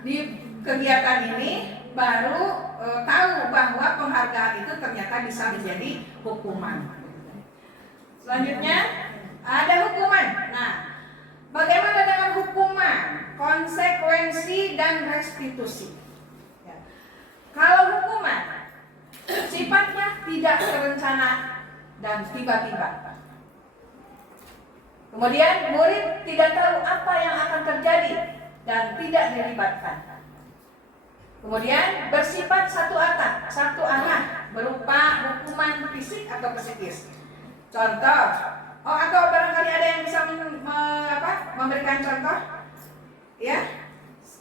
di kegiatan ini baru tahu bahwa penghargaan itu ternyata bisa menjadi hukuman. Selanjutnya ada hukuman. Nah, bagaimana dengan hukuman, konsekuensi dan restitusi? Ya. Kalau hukuman sifatnya tidak terencana dan tiba-tiba. Kemudian murid tidak tahu apa yang akan terjadi dan tidak dilibatkan. Kemudian bersifat satu arah berupa hukuman fisik atau psikis. Contoh, atau barangkali ada yang bisa memberikan contoh, ya?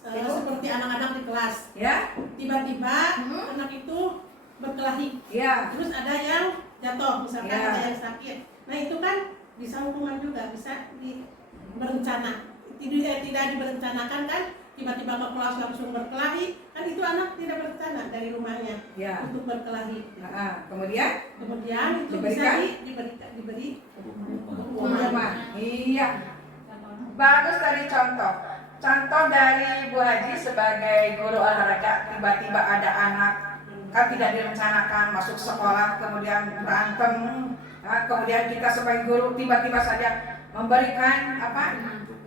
Seperti anak-anak di kelas, Ya, tiba-tiba anak itu berkelahi, ya, terus ada yang jatuh, misalkan Ya. ada yang sakit. Nah itu kan bisa hukuman juga, bisa berencana. Tidak diberencanakan kan, tiba-tiba ke kelas langsung berkelahi, kan itu anak tidak berencana dari rumahnya ya. untuk berkelahi. Nah, kemudian Kemudian itu Diberikan? bisa diberi hukuman. Iya. Bagus tadi contoh. Contoh dari Bu Haji sebagai guru olahraga, tiba-tiba ada anak kan tidak direncanakan masuk sekolah kemudian berantem. Nah, kemudian kita sebagai guru tiba-tiba saja memberikan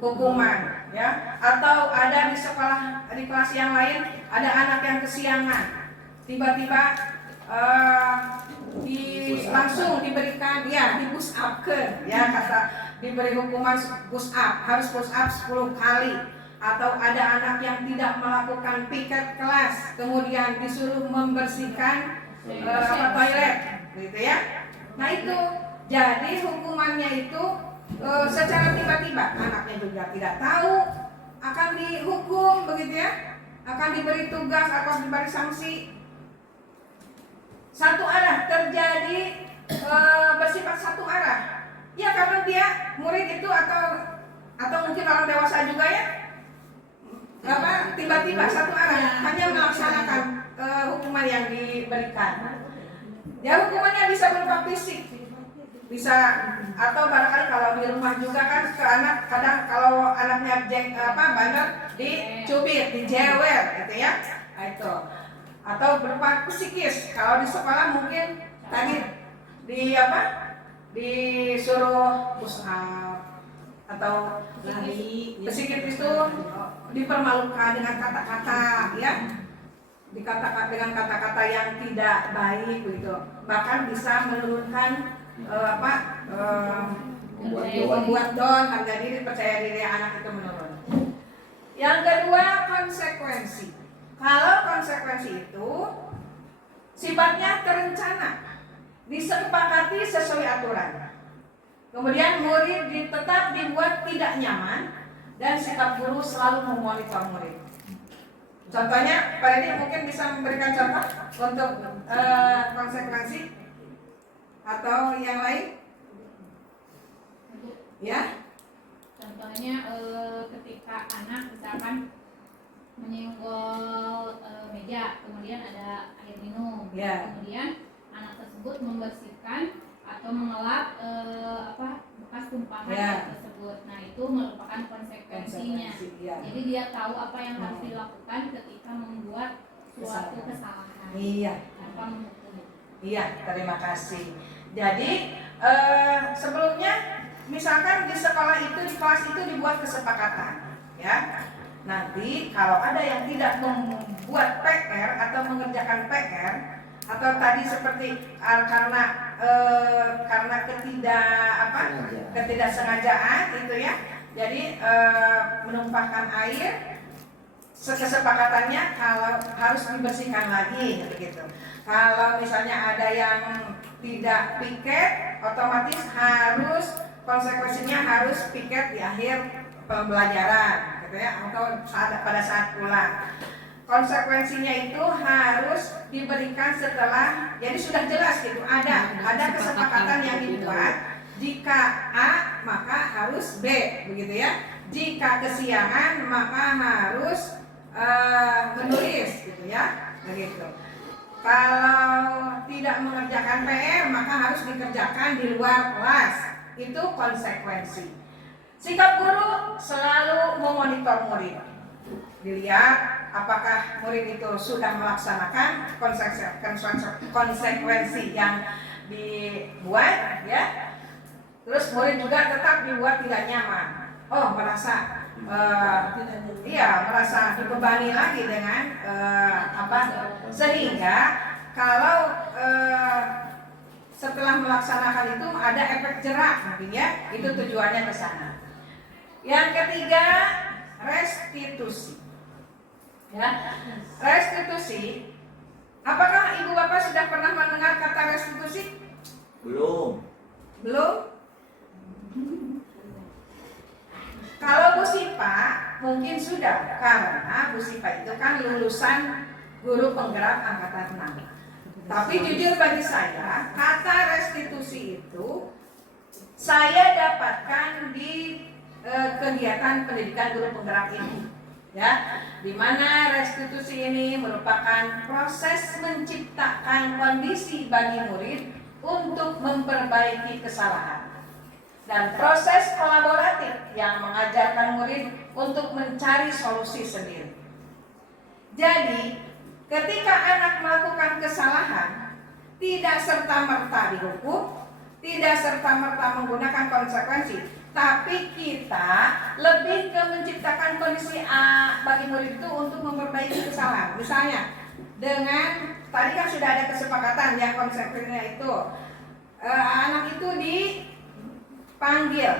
hukuman, ya. Atau ada di sekolah, di kelas yang lain ada anak yang kesiangan, tiba-tiba langsung diberikan, ya, di push up ya, kata diberi hukuman push up, harus push up 10 kali. Atau ada anak yang tidak melakukan piket kelas, kemudian disuruh membersihkan toilet, gitu ya. Nah itu, jadi hukumannya itu secara tiba-tiba, anaknya juga tidak tahu akan dihukum, begitu ya, akan diberi tugas, akan diberi sanksi. Satu arah terjadi, bersifat satu arah. Ya karena dia murid itu atau mungkin orang dewasa juga ya, tiba-tiba satu arah hanya melaksanakan hukuman yang diberikan. Ya hukumannya bisa berupa fisik, bisa, atau barangkali kalau di rumah juga kan ke anak, kadang kalau anaknya bandel dicubit, dijewer, gitu ya. Nah, itu. Atau berupa psikis. Kalau di sekolah mungkin tadi disuruh push up atau lari. psikis itu dipermalukan dengan kata-kata, ya, dikatakan dengan kata-kata yang tidak baik, begitu. Bahkan bisa menurunkan membuat down harga diri, percaya diri anak itu menurun. Yang kedua, konsekuensi. Kalau konsekuensi itu sifatnya terencana, disepakati sesuai aturan. Kemudian murid tetap dibuat tidak nyaman dan sikap guru selalu memonitor murid. Contohnya, Pak Dedi mungkin bisa memberikan contoh untuk konsekuensi atau yang lain? Ya? Contohnya ketika anak misalkan menyenggol meja, kemudian ada air minum, Ya. kemudian anak tersebut membersihkan atau mengelap bekas tumpahan Ya. air tersebut. Nah itu merupakan konsekuensinya. Ya. Jadi dia tahu apa yang harus dilakukan ketika membuat suatu kesalahan Iya. tanpa menghukum. Iya, terima kasih. Jadi sebelumnya misalkan di sekolah itu, di kelas itu dibuat kesepakatan, ya. Nanti kalau ada yang tidak membuat PR atau mengerjakan PR, atau tadi seperti karena ketidaksengajaan itu ya, jadi menumpahkan air, kesepakatannya kalau harus dibersihkan lagi begitu. Kalau misalnya ada yang tidak piket, otomatis harus konsekuensinya harus piket di akhir pembelajaran gitu ya, atau pada saat pulang. Konsekuensinya itu harus diberikan setelah, jadi sudah jelas gitu, ada kesepakatan yang dibuat. Jika A maka harus B, begitu ya. Jika kesiangan maka harus menulis, gitu ya, begitu. Kalau tidak mengerjakan PR maka harus dikerjakan di luar kelas. Itu konsekuensi. Sikap guru selalu memonitor murid. Dilihat apakah murid itu sudah melaksanakan konsekuensi yang dibuat, ya. Terus murid juga tetap dibuat tidak nyaman. Oh, merasa merasa dibebani lagi dengan sehingga kalau setelah melaksanakan itu ada efek jerak mungkin, ya. Itu tujuannya ke sana. Yang ketiga, restitusi. Ya, restitusi. Apakah ibu bapak sudah pernah mendengar kata restitusi? Belum. Belum? Kalau Bu Sipa mungkin sudah, karena Bu Sipa itu kan lulusan guru penggerak angkatan 6. Tapi jujur bagi saya, kata restitusi itu saya dapatkan di kegiatan pendidikan guru penggerak ini, ya, di mana restitusi ini merupakan proses menciptakan kondisi bagi murid untuk memperbaiki kesalahan dan proses kolaboratif yang mengajarkan murid untuk mencari solusi sendiri. Jadi, ketika anak melakukan kesalahan, tidak serta-merta dihukum, tidak serta-merta menggunakan konsekuensi, tapi kita lebih ke menciptakan kondisi bagi murid itu untuk memperbaiki kesalahan. Misalnya, dengan tadi kan sudah ada kesepakatan yang konsekuensinya itu anak itu dipanggil,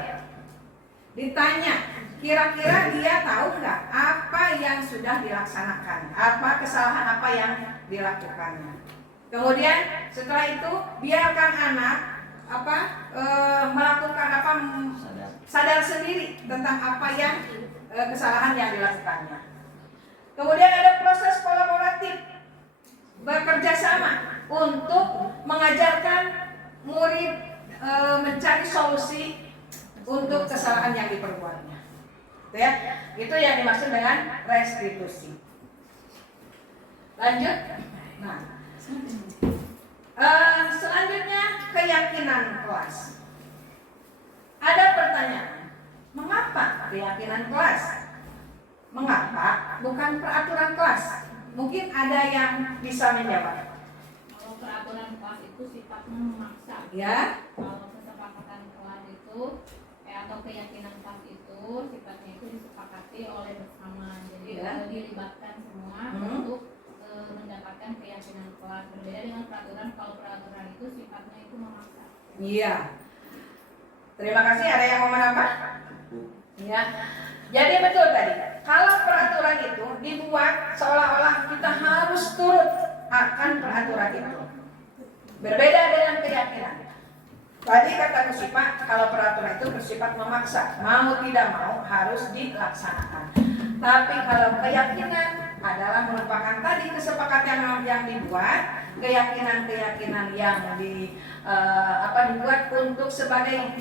ditanya, kira-kira dia tahu nggak apa yang sudah dilaksanakan, apa kesalahan apa yang dilakukannya. Kemudian setelah itu biarkan anak melakukan sadar sendiri tentang apa yang kesalahan yang dilakukannya. Kemudian ada proses kolaboratif, bekerja sama untuk mengajarkan murid mencari solusi untuk kesalahan yang diperbuatnya. Itu ya, itu yang dimaksud dengan restitusi. Lanjut. Nah, selanjutnya keyakinan kelas. Ada pertanyaan, mengapa keyakinan kelas? Mengapa bukan peraturan kelas? Mungkin ada yang bisa menjawab. Kalau peraturan kelas itu sifatnya memaksa. Ya. Kalau kesepakatan kelas itu atau keyakinan kelas itu sifatnya itu disepakati oleh bersama. Jadi dilibatkan semua untuk mendapatkan keyakinan kelas. Berbeda dengan peraturan. Kalau peraturan itu sifatnya itu memaksa. Iya. Terima kasih. Ada yang mau menambah? Ya. Jadi betul tadi. Kalau peraturan itu dibuat seolah-olah kita harus turut akan peraturan itu. Berbeda dengan keyakinan. Tadi kata Musipa, kalau peraturan itu bersifat memaksa, mau tidak mau harus dilaksanakan. Tapi kalau keyakinan adalah merupakan tadi kesepakatan yang dibuat, keyakinan-keyakinan yang dibuat untuk sebagai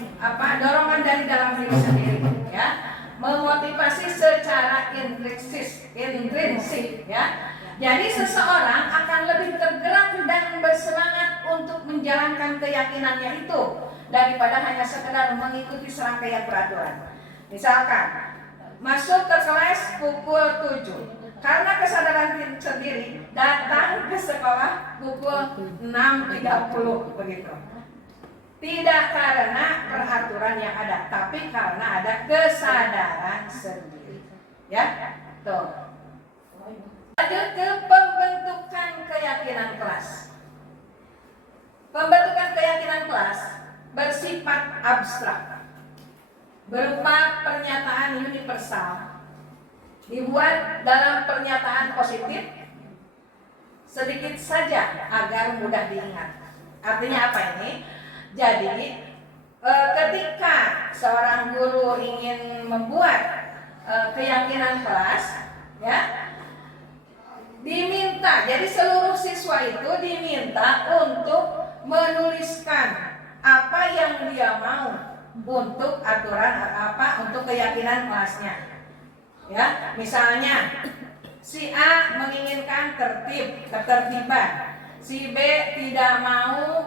dorongan dari dalam diri sendiri, ya, memotivasi secara intrinsik, ya. Jadi seseorang akan lebih tergerak dan bersemangat untuk menjalankan keyakinannya itu daripada hanya sekedar mengikuti serangkaian peraturan. Misalkan masuk ke kelas pukul 7. Karena kesadaran sendiri datang ke sekolah pukul 6.30 begitu. Tidak karena peraturan yang ada, tapi karena ada kesadaran sendiri. Ya, tuh. Lanjut ke pembentukan keyakinan kelas. Pembentukan keyakinan kelas bersifat abstrak, berupa pernyataan universal, dibuat dalam pernyataan positif, sedikit saja agar mudah diingat. Artinya apa ini? Jadi ketika seorang guru ingin membuat keyakinan kelas, ya, diminta, jadi seluruh siswa itu diminta untuk menuliskan apa yang dia mau untuk aturan untuk keyakinan kelasnya. Ya, misalnya si A menginginkan ketertiban, si B tidak mau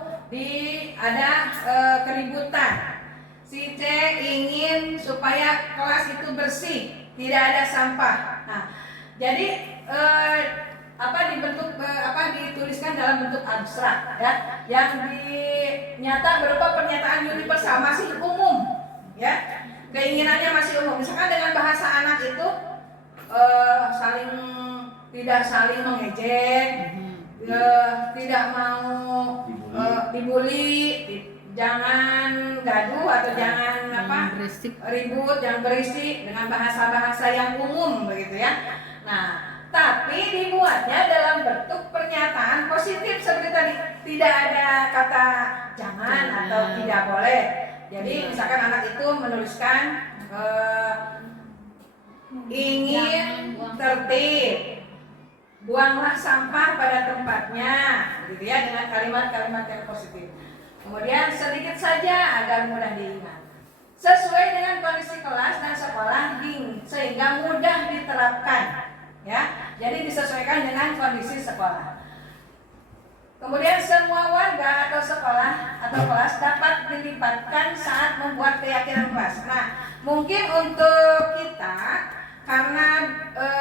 ada keributan, si C ingin supaya supaya kelas itu bersih, tidak ada sampah. Nah, jadi dituliskan dalam bentuk abstrak ya, yang nyata berupa pernyataan universal, masih umum ya, keinginannya masih umum. Misalkan dengan bahasa anak itu tidak saling mengejek, tidak mau dibully, jangan gaduh atau jangan ribut, jangan berisik, dengan bahasa-bahasa yang umum begitu ya. Nah, tapi dibuatnya dalam bentuk pernyataan positif seperti tadi, tidak ada kata jangan atau tidak boleh. Jadi misalkan anak itu menuliskan ingin tertib, buanglah sampah pada tempatnya, gitu ya, dengan kalimat-kalimat yang positif. Kemudian sedikit saja agar mudah diingat, sesuai dengan kondisi kelas dan sekolah sehingga mudah diterapkan, ya. Jadi disesuaikan dengan kondisi sekolah. Kemudian semua warga atau sekolah atau kelas dapat dilibatkan saat membuat keyakinan kelas. Nah, mungkin untuk kita, karena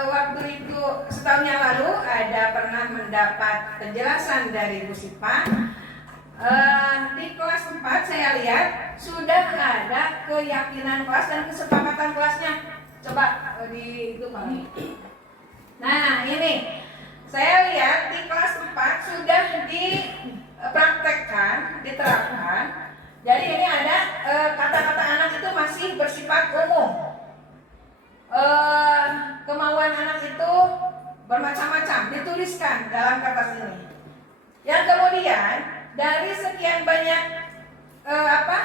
waktu itu setahun yang lalu ada pernah mendapat penjelasan dari Bu Sipa, di kelas 4 saya lihat sudah ada keyakinan kelas dan kesepakatan kelasnya. Coba di itu Pak. Nah, ini saya lihat di kelas 4 sudah dipraktekkan, diterapkan. Jadi ini ada kata-kata anak itu masih bersifat umum. Kemauan anak itu bermacam-macam, dituliskan dalam kertas ini. Yang kemudian dari sekian banyak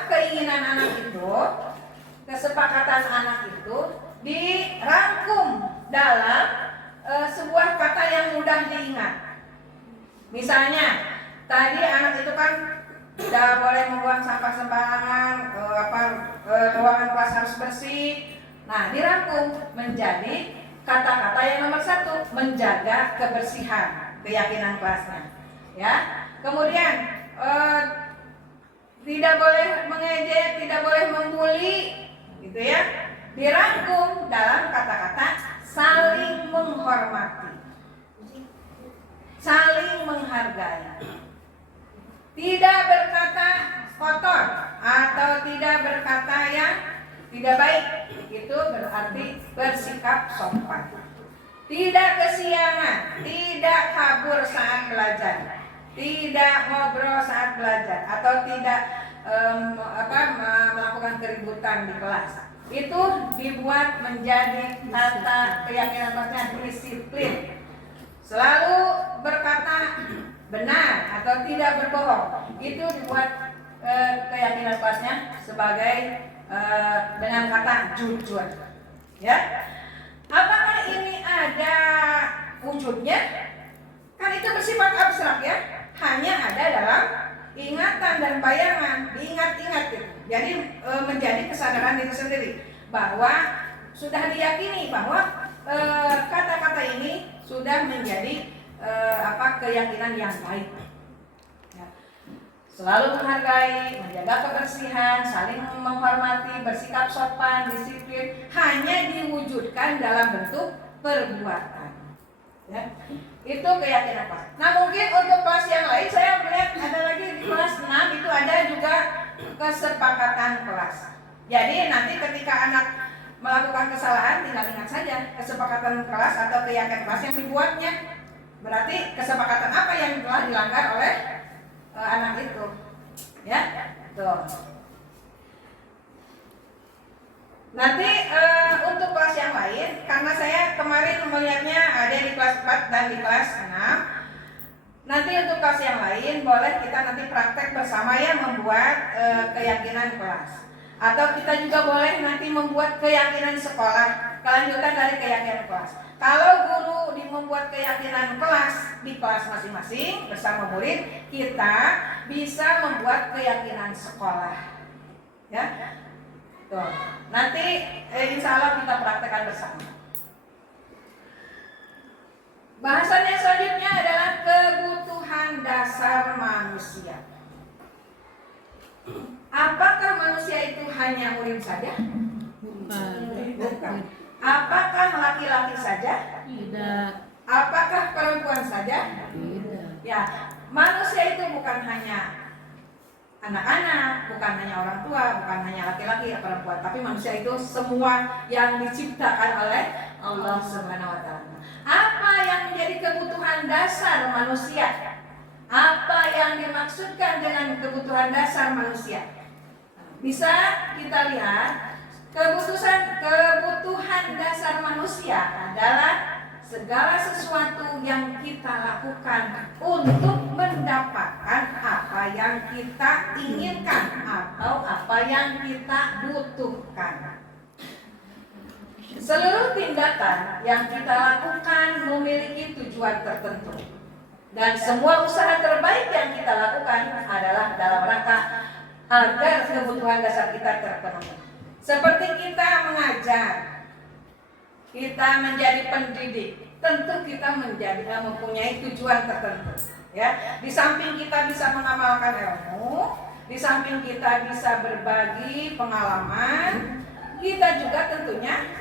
keinginan anak itu, kesepakatan anak itu dirangkum dalam sebuah kata yang mudah diingat. Misalnya tadi anak itu kan tidak boleh membuang sampah sembarangan, ruangan kelas harus bersih. Nah, dirangkum menjadi kata-kata yang nomor 1, menjaga kebersihan, keyakinan kelasnya. Ya, kemudian tidak boleh mengejek, tidak boleh membuli, gitu ya. Dirangkum dalam kata-kata saling menghormati, saling menghargai, tidak berkata kotor atau tidak berkata yang tidak baik, itu berarti bersikap sopan. Tidak kesiangan, tidak kabur saat belajar, tidak ngobrol saat belajar, atau tidak melakukan keributan di kelas. Itu dibuat menjadi tata keyakinan kelasnya, disiplin. Selalu berkata benar atau tidak berbohong. Itu dibuat keyakinan kelasnya sebagai dengan kata jujur. Ya. Apakah ini ada wujudnya? Kan itu bersifat abstrak ya. Hanya ada dalam ingatan dan bayangan, diingat-ingat gitu. Jadi menjadi kesadaran diri sendiri bahwa sudah diyakini bahwa kata-kata ini sudah menjadi keyakinan yang baik. Ya. Selalu menghargai, menjaga kebersihan, saling menghormati, bersikap sopan, disiplin, hanya diwujudkan dalam bentuk perbuatan. Ya. Itu keyakinan kelas. Nah, mungkin untuk kelas yang lain saya melihat ada lagi di kelas 6 itu ada juga kesepakatan kelas. Jadi nanti ketika anak melakukan kesalahan tinggal ingat saja kesepakatan kelas atau keyakinan kelas yang dibuatnya. Berarti kesepakatan apa yang telah dilanggar oleh anak itu. Ya. Tuh. Nanti untuk kelas yang lain, karena saya kemarin melihatnya ada di kelas 4 dan di kelas 6. Nanti untuk kelas yang lain boleh kita nanti praktek bersama ya membuat keyakinan kelas. Atau kita juga boleh nanti membuat keyakinan sekolah, kelanjutan dari keyakinan kelas. Kalau guru membuat keyakinan kelas di kelas masing-masing bersama murid, kita bisa membuat keyakinan sekolah. Ya. Tuh. Nanti insya Allah kita praktekkan bersama. Bahasan yang selanjutnya adalah kebutuhan dasar manusia. Apakah manusia itu hanya urip saja? Bukan. Apakah laki-laki saja? Tidak. Apakah perempuan saja? Tidak. Ya, manusia itu bukan hanya anak-anak, bukan hanya orang tua, bukan hanya laki-laki atau perempuan, tapi manusia itu semua yang diciptakan oleh Allah Subhanahu wa taala. Apa yang menjadi kebutuhan dasar manusia? Apa yang dimaksudkan dengan kebutuhan dasar manusia? Bisa kita lihat, kebutuhan dasar manusia adalah segala sesuatu yang kita lakukan untuk mendapatkan apa yang kita inginkan atau apa yang kita butuhkan. Seluruh tindakan yang kita lakukan memiliki tujuan tertentu, dan semua usaha terbaik yang kita lakukan adalah dalam rangka agar kebutuhan dasar kita terpenuhi. Seperti kita mengajar, kita menjadi pendidik, tentu kita mempunyai tujuan tertentu. Ya, di samping kita bisa mengamalkan ilmu, di samping kita bisa berbagi pengalaman, kita juga tentunya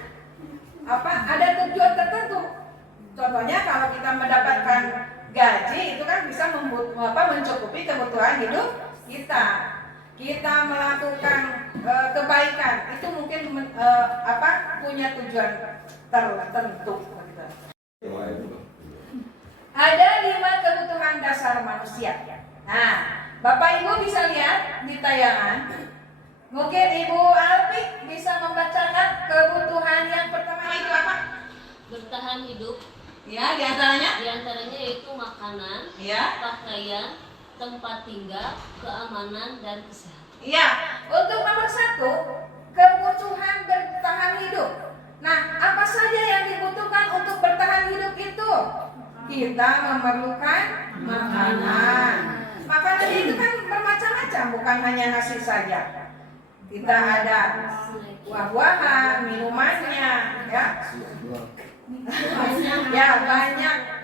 ada tujuan tertentu. Contohnya kalau kita mendapatkan gaji, itu kan bisa mencukupi kebutuhan hidup kita. Kita melakukan kebaikan, itu mungkin punya tujuan tertentu. Ada 5 kebutuhan dasar manusia. Nah, Bapak Ibu bisa lihat di tayangan. Mungkin Ibu Alpi bisa membacakan kebutuhan yang pertama itu apa? Bertahan hidup. Ya, diantaranya? Diantaranya yaitu makanan, Ya. pakaian, tempat tinggal, keamanan, dan kesehatan. Iya, untuk nomor 1, kebutuhan bertahan hidup. Nah, apa saja yang dibutuhkan untuk bertahan hidup itu? Kita memerlukan makanan. Makanan itu kan bermacam-macam, bukan hanya nasi saja. Kita ada buah-buahan, minumannya, ya. Ya,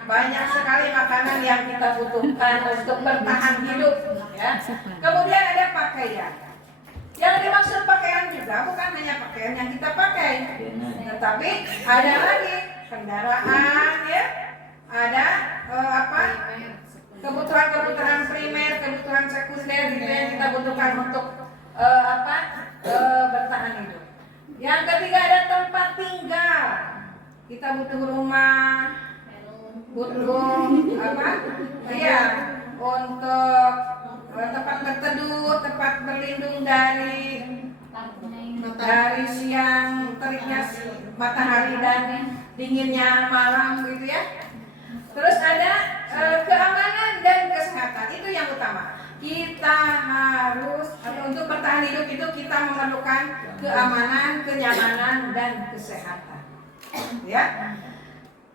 banyak sekali makanan yang kita butuhkan untuk bertahan hidup, ya. Kemudian ada pakaian. Yang dimaksud pakaian juga bukan hanya pakaian yang kita pakai, tetapi ada lagi kendaraan, ya. Ada kebutuhan primer, kebutuhan sekunder gitu yang kita butuhkan untuk bertahan hidup. Yang ketiga ada tempat tinggal. Kita butuh rumah, butuh untuk tempat berteduh, tempat berlindung dari siang teriknya matahari dan dinginnya malam gitu ya. Terus ada keamanan dan kesehatan, itu yang utama. Kita harus untuk bertahan hidup itu kita memerlukan keamanan, kenyamanan dan kesehatan. Ya.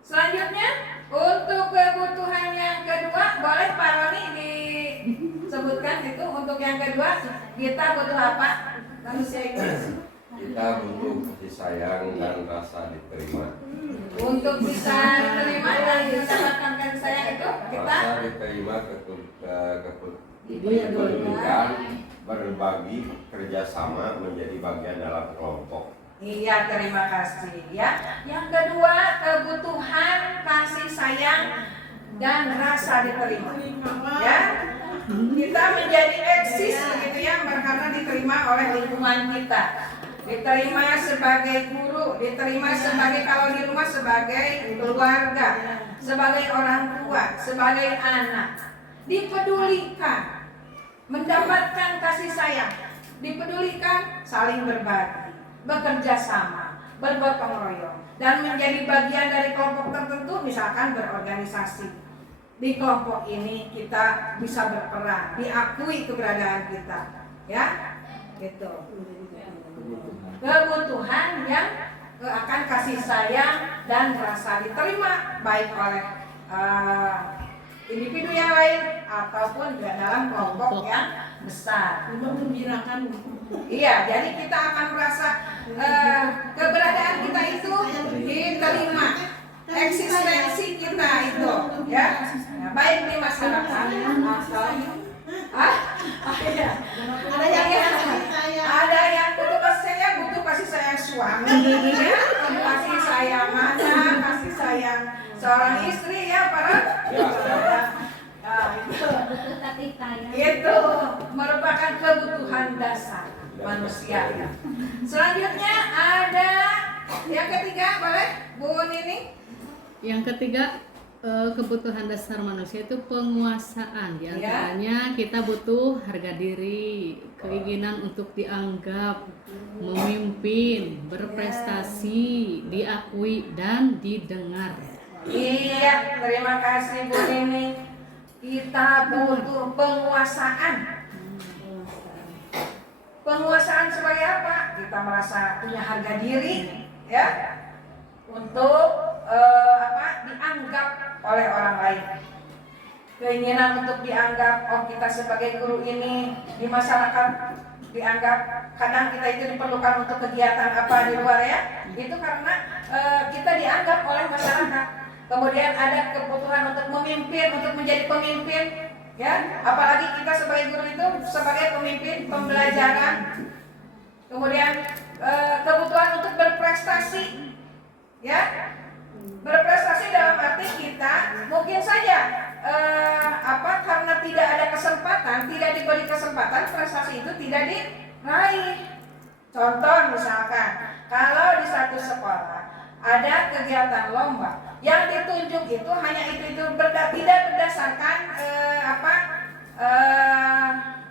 Selanjutnya untuk kebutuhan yang kedua, boleh Pak Roni disebutkan itu untuk yang kedua kita butuh apa? Manusia itu. Kita butuh kasih sayang dan rasa diterima. Untuk bisa diterima dan mendapatkan kasih sayang itu kita Rasa diterima, kepedulian, berbagi, kerjasama, menjadi bagian dalam kelompok. Iya, terima kasih ya. Yang kedua, kebutuhan kasih sayang dan rasa diterima. Ya, kita menjadi eksis begitu ya, karena diterima oleh lingkungan kita. Diterima sebagai guru, diterima sebagai kalau di rumah sebagai keluarga, sebagai orang tua, sebagai anak. Dipedulikan, mendapatkan kasih sayang, dipedulikan, saling berbagi, bekerja sama, bergotong royong, dan menjadi bagian dari kelompok tertentu, misalkan berorganisasi. Di kelompok ini kita bisa berperan, diakui keberadaan kita, ya, gitu. Kebutuhan yang akan kasih sayang dan rasa diterima baik oleh individu yang lain ataupun juga dalam kelompok yang besar. Menggembirakan. Iya, jadi kita akan merasa keberadaan kita itu diterima, eksistensi kita itu, ya, baik di masyarakat ada yang butuh kasih sayang suami, ya, kasih sayang anak, kasih sayang seorang istri ya para. Itu merupakan kebutuhan dasar manusia. Selanjutnya ada yang ketiga, boleh Bu Nini? Yang ketiga, kebutuhan dasar manusia itu penguasaan. Di antaranya kita butuh harga diri, keinginan untuk dianggap, memimpin, berprestasi, diakui dan didengar. Iya, terima kasih Bu Nini. Kita butuh penguasaan. Penguasaan sebagai apa? Kita merasa punya harga diri, ya, untuk dianggap oleh orang lain. Keinginan untuk dianggap, oh kita sebagai guru ini di masyarakat dianggap, kadang kita itu diperlukan untuk kegiatan apa di luar ya, itu karena kita dianggap oleh masyarakat. Kemudian ada kebutuhan untuk memimpin, untuk menjadi pemimpin, ya. Apalagi kita sebagai guru itu sebagai pemimpin pembelajaran. Kemudian kebutuhan untuk berprestasi, ya. Berprestasi dalam arti kita mungkin saja karena tidak ada kesempatan, tidak diberi kesempatan, prestasi itu tidak diraih. Contoh misalkan, kalau di satu sekolah ada kegiatan lomba, yang ditunjuk itu hanya itu tidak berdasarkan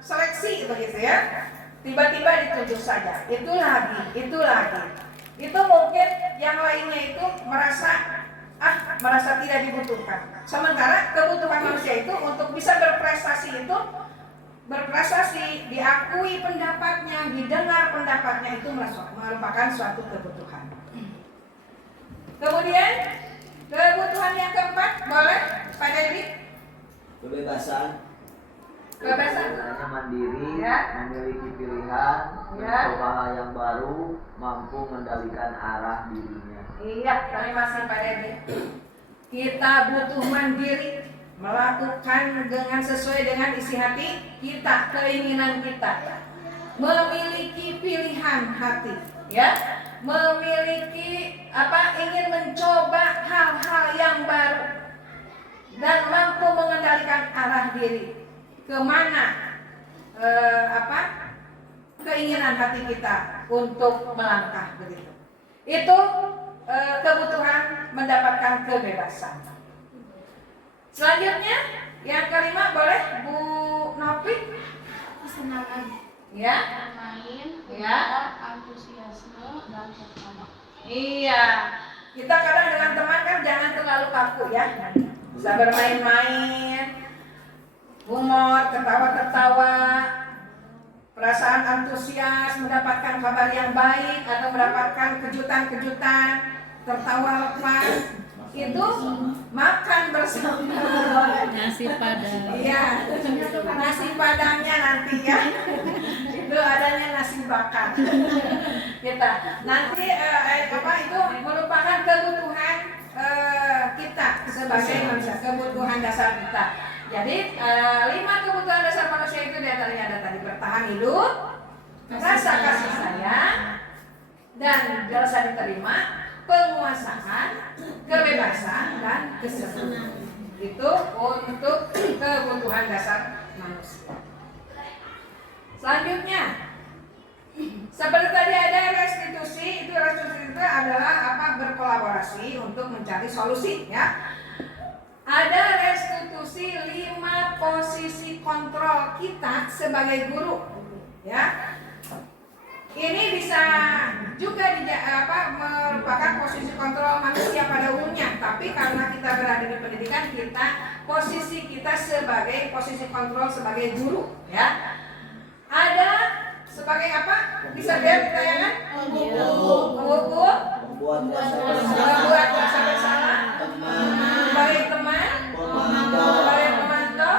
seleksi begitu ya. Tiba-tiba ditunjuk saja. Itu lagi. Itu mungkin yang lainnya itu merasa tidak dibutuhkan. Sementara kebutuhan manusia itu untuk bisa berprestasi, diakui pendapatnya, didengar pendapatnya, itu merupakan suatu kebutuhan. Kemudian kebutuhan yang keempat, boleh Pak Dewi? Kebebasan. Kebebasan. Mandiri, Ya. memiliki pilihan, Ya. mencoba hal yang baru, mampu mengendalikan arah dirinya. Iya, terima kasih Pak Dewi. Kita butuh mandiri, melakukan dengan sesuai dengan isi hati kita, keinginan kita. Memiliki pilihan hati, ya. Memiliki ingin mencoba hal-hal yang baru dan mampu mengendalikan arah diri kemana keinginan hati kita untuk melangkah begitu. Itu kebutuhan mendapatkan kebebasan. Selanjutnya yang kelima, boleh Bu Novi? Kesenangan. Ya. Bermain, Ya. antusiasme dan tertawa. Iya. Kita kadang dengan teman kan jangan terlalu kaku ya. Bisa bermain-main, humor, ketawa-ketawa, perasaan antusias, mendapatkan kabar yang baik atau mendapatkan kejutan-kejutan, tertawa lepas, itu makan bersama. Nasi padang. Iya, nasi padangnya nanti ya. Itu adanya nasi bakar. Kita nanti itu merupakan kebutuhan kita sebagai manusia, kebutuhan dasar kita. Jadi 5 kebutuhan dasar manusia itu diantaranya ada tadi: bertahan hidup, rasa kasih sayang, dan rasa diterima, penguasaan, kebebasan, dan kesenangan. Itu untuk kebutuhan dasar manusia. Selanjutnya, seperti tadi ada restitusi. Itu adalah berkolaborasi untuk mencari solusi ya. Ada restitusi 5 posisi kontrol kita sebagai guru ya. Ini bisa juga merupakan posisi kontrol manusia pada umumnya, tapi karena kita berada di pendidikan, posisi kita sebagai posisi kontrol sebagai guru ya. Ada sebagai apa? Bisa lihat di tayangan? Mengukur, membuat rasa bersalah, sebagai teman, sebagai pemantau.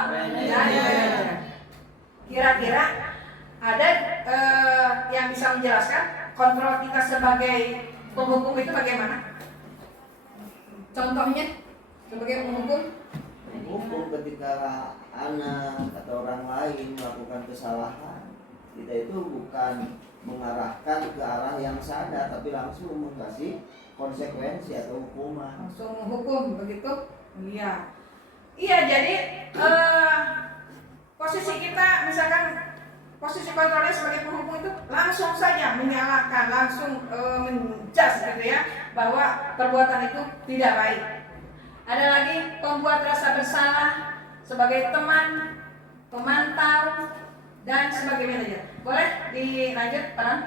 Kira-kira ada yang bisa menjelaskan kontrol kita sebagai penghukum itu bagaimana? Contohnya sebagai penghukum? Hukum ketika anak atau orang lain melakukan kesalahan, kita itu bukan mengarahkan ke arah yang sadar, tapi langsung mengasih konsekuensi atau hukuman. Langsung menghukum begitu? Iya. Iya, jadi posisi kita misalkan posisi kontrolnya sebagai penghukum itu langsung saja menyalahkan, langsung menjudge gitu ya, bahwa perbuatan itu tidak baik. Ada lagi pembuat rasa bersalah sebagai teman, pemantau, dan sebagai manajer. Boleh dilanjut, Pak?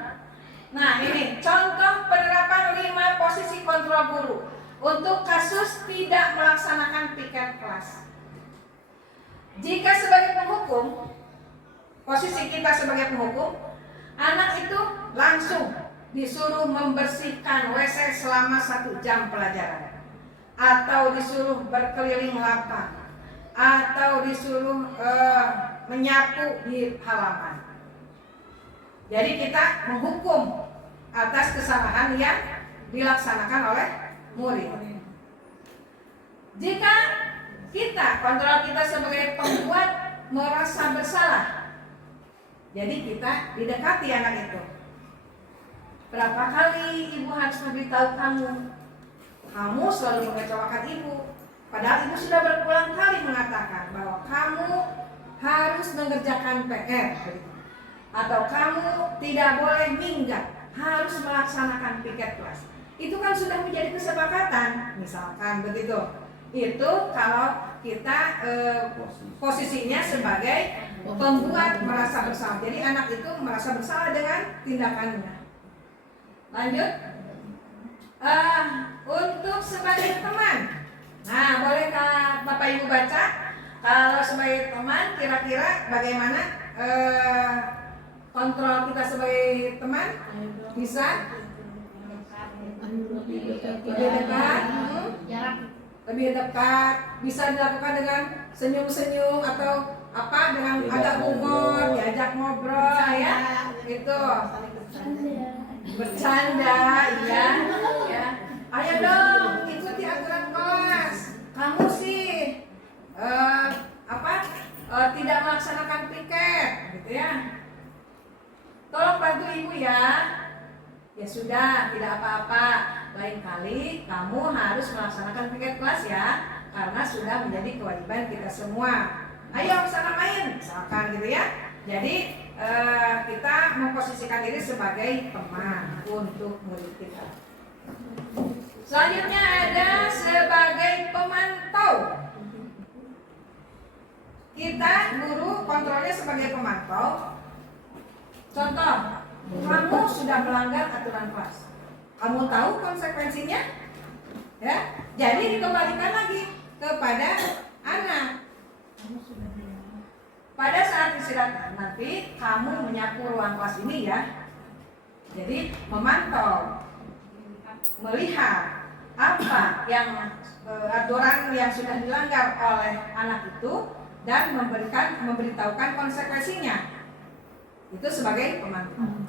Nah, ini contoh penerapan 5 posisi kontrol guru untuk kasus tidak melaksanakan piket kelas. Jika sebagai penghukum, posisi kita sebagai penghukum, anak itu langsung disuruh membersihkan WC selama 1 jam pelajaran, atau disuruh berkeliling lapang, atau disuruh menyapu di halaman. Jadi kita menghukum atas kesalahan yang dilaksanakan oleh murid. Jika kita, kontrol kita sebagai pembuat merasa bersalah, jadi kita didekati anak itu. Berapa kali ibu harus memberitahu kamu? Kamu selalu mengecewakan ibu. Padahal ibu sudah berulang kali mengatakan bahwa kamu harus mengerjakan PR, atau kamu tidak boleh minggat, harus melaksanakan piket kelas. Itu kan sudah menjadi kesepakatan, misalkan begitu. Itu kalau kita posisinya sebagai pembuat merasa bersalah. Jadi anak itu merasa bersalah dengan tindakannya. Lanjut. Untuk sebagai teman. Nah, bolehkah Bapak Ibu baca? Kalau sebagai teman, kira-kira bagaimana kontrol kita sebagai teman? Bisa? Lebih dekat, lebih dekat. Bisa dilakukan dengan senyum-senyum atau apa, dengan agak humor, diajak ngobrol ya, itu bercanda, ya. Ayo dong, ikuti aturan kelas. Kamu sih tidak melaksanakan piket, gitu ya. Tolong bantu ibu ya. Ya sudah, tidak apa-apa. Lain kali kamu harus melaksanakan piket kelas ya, karena sudah menjadi kewajiban kita semua. Ayo sana main, misalkan gitu ya. Jadi kita memposisikan diri sebagai teman untuk murid kita. Selanjutnya ada sebagai pemantau. Kita guru kontrolnya sebagai pemantau. Contoh, kamu sudah melanggar aturan kelas. Kamu tahu konsekuensinya? Ya, jadi dikembalikan lagi kepada anak. Pada saat istirahat nanti kamu menyapu ruang kelas ini ya. Jadi memantau, melihat apa yang aturan yang sudah dilanggar oleh anak itu dan memberitahukan konsekuensinya. Itu sebagai pemantau.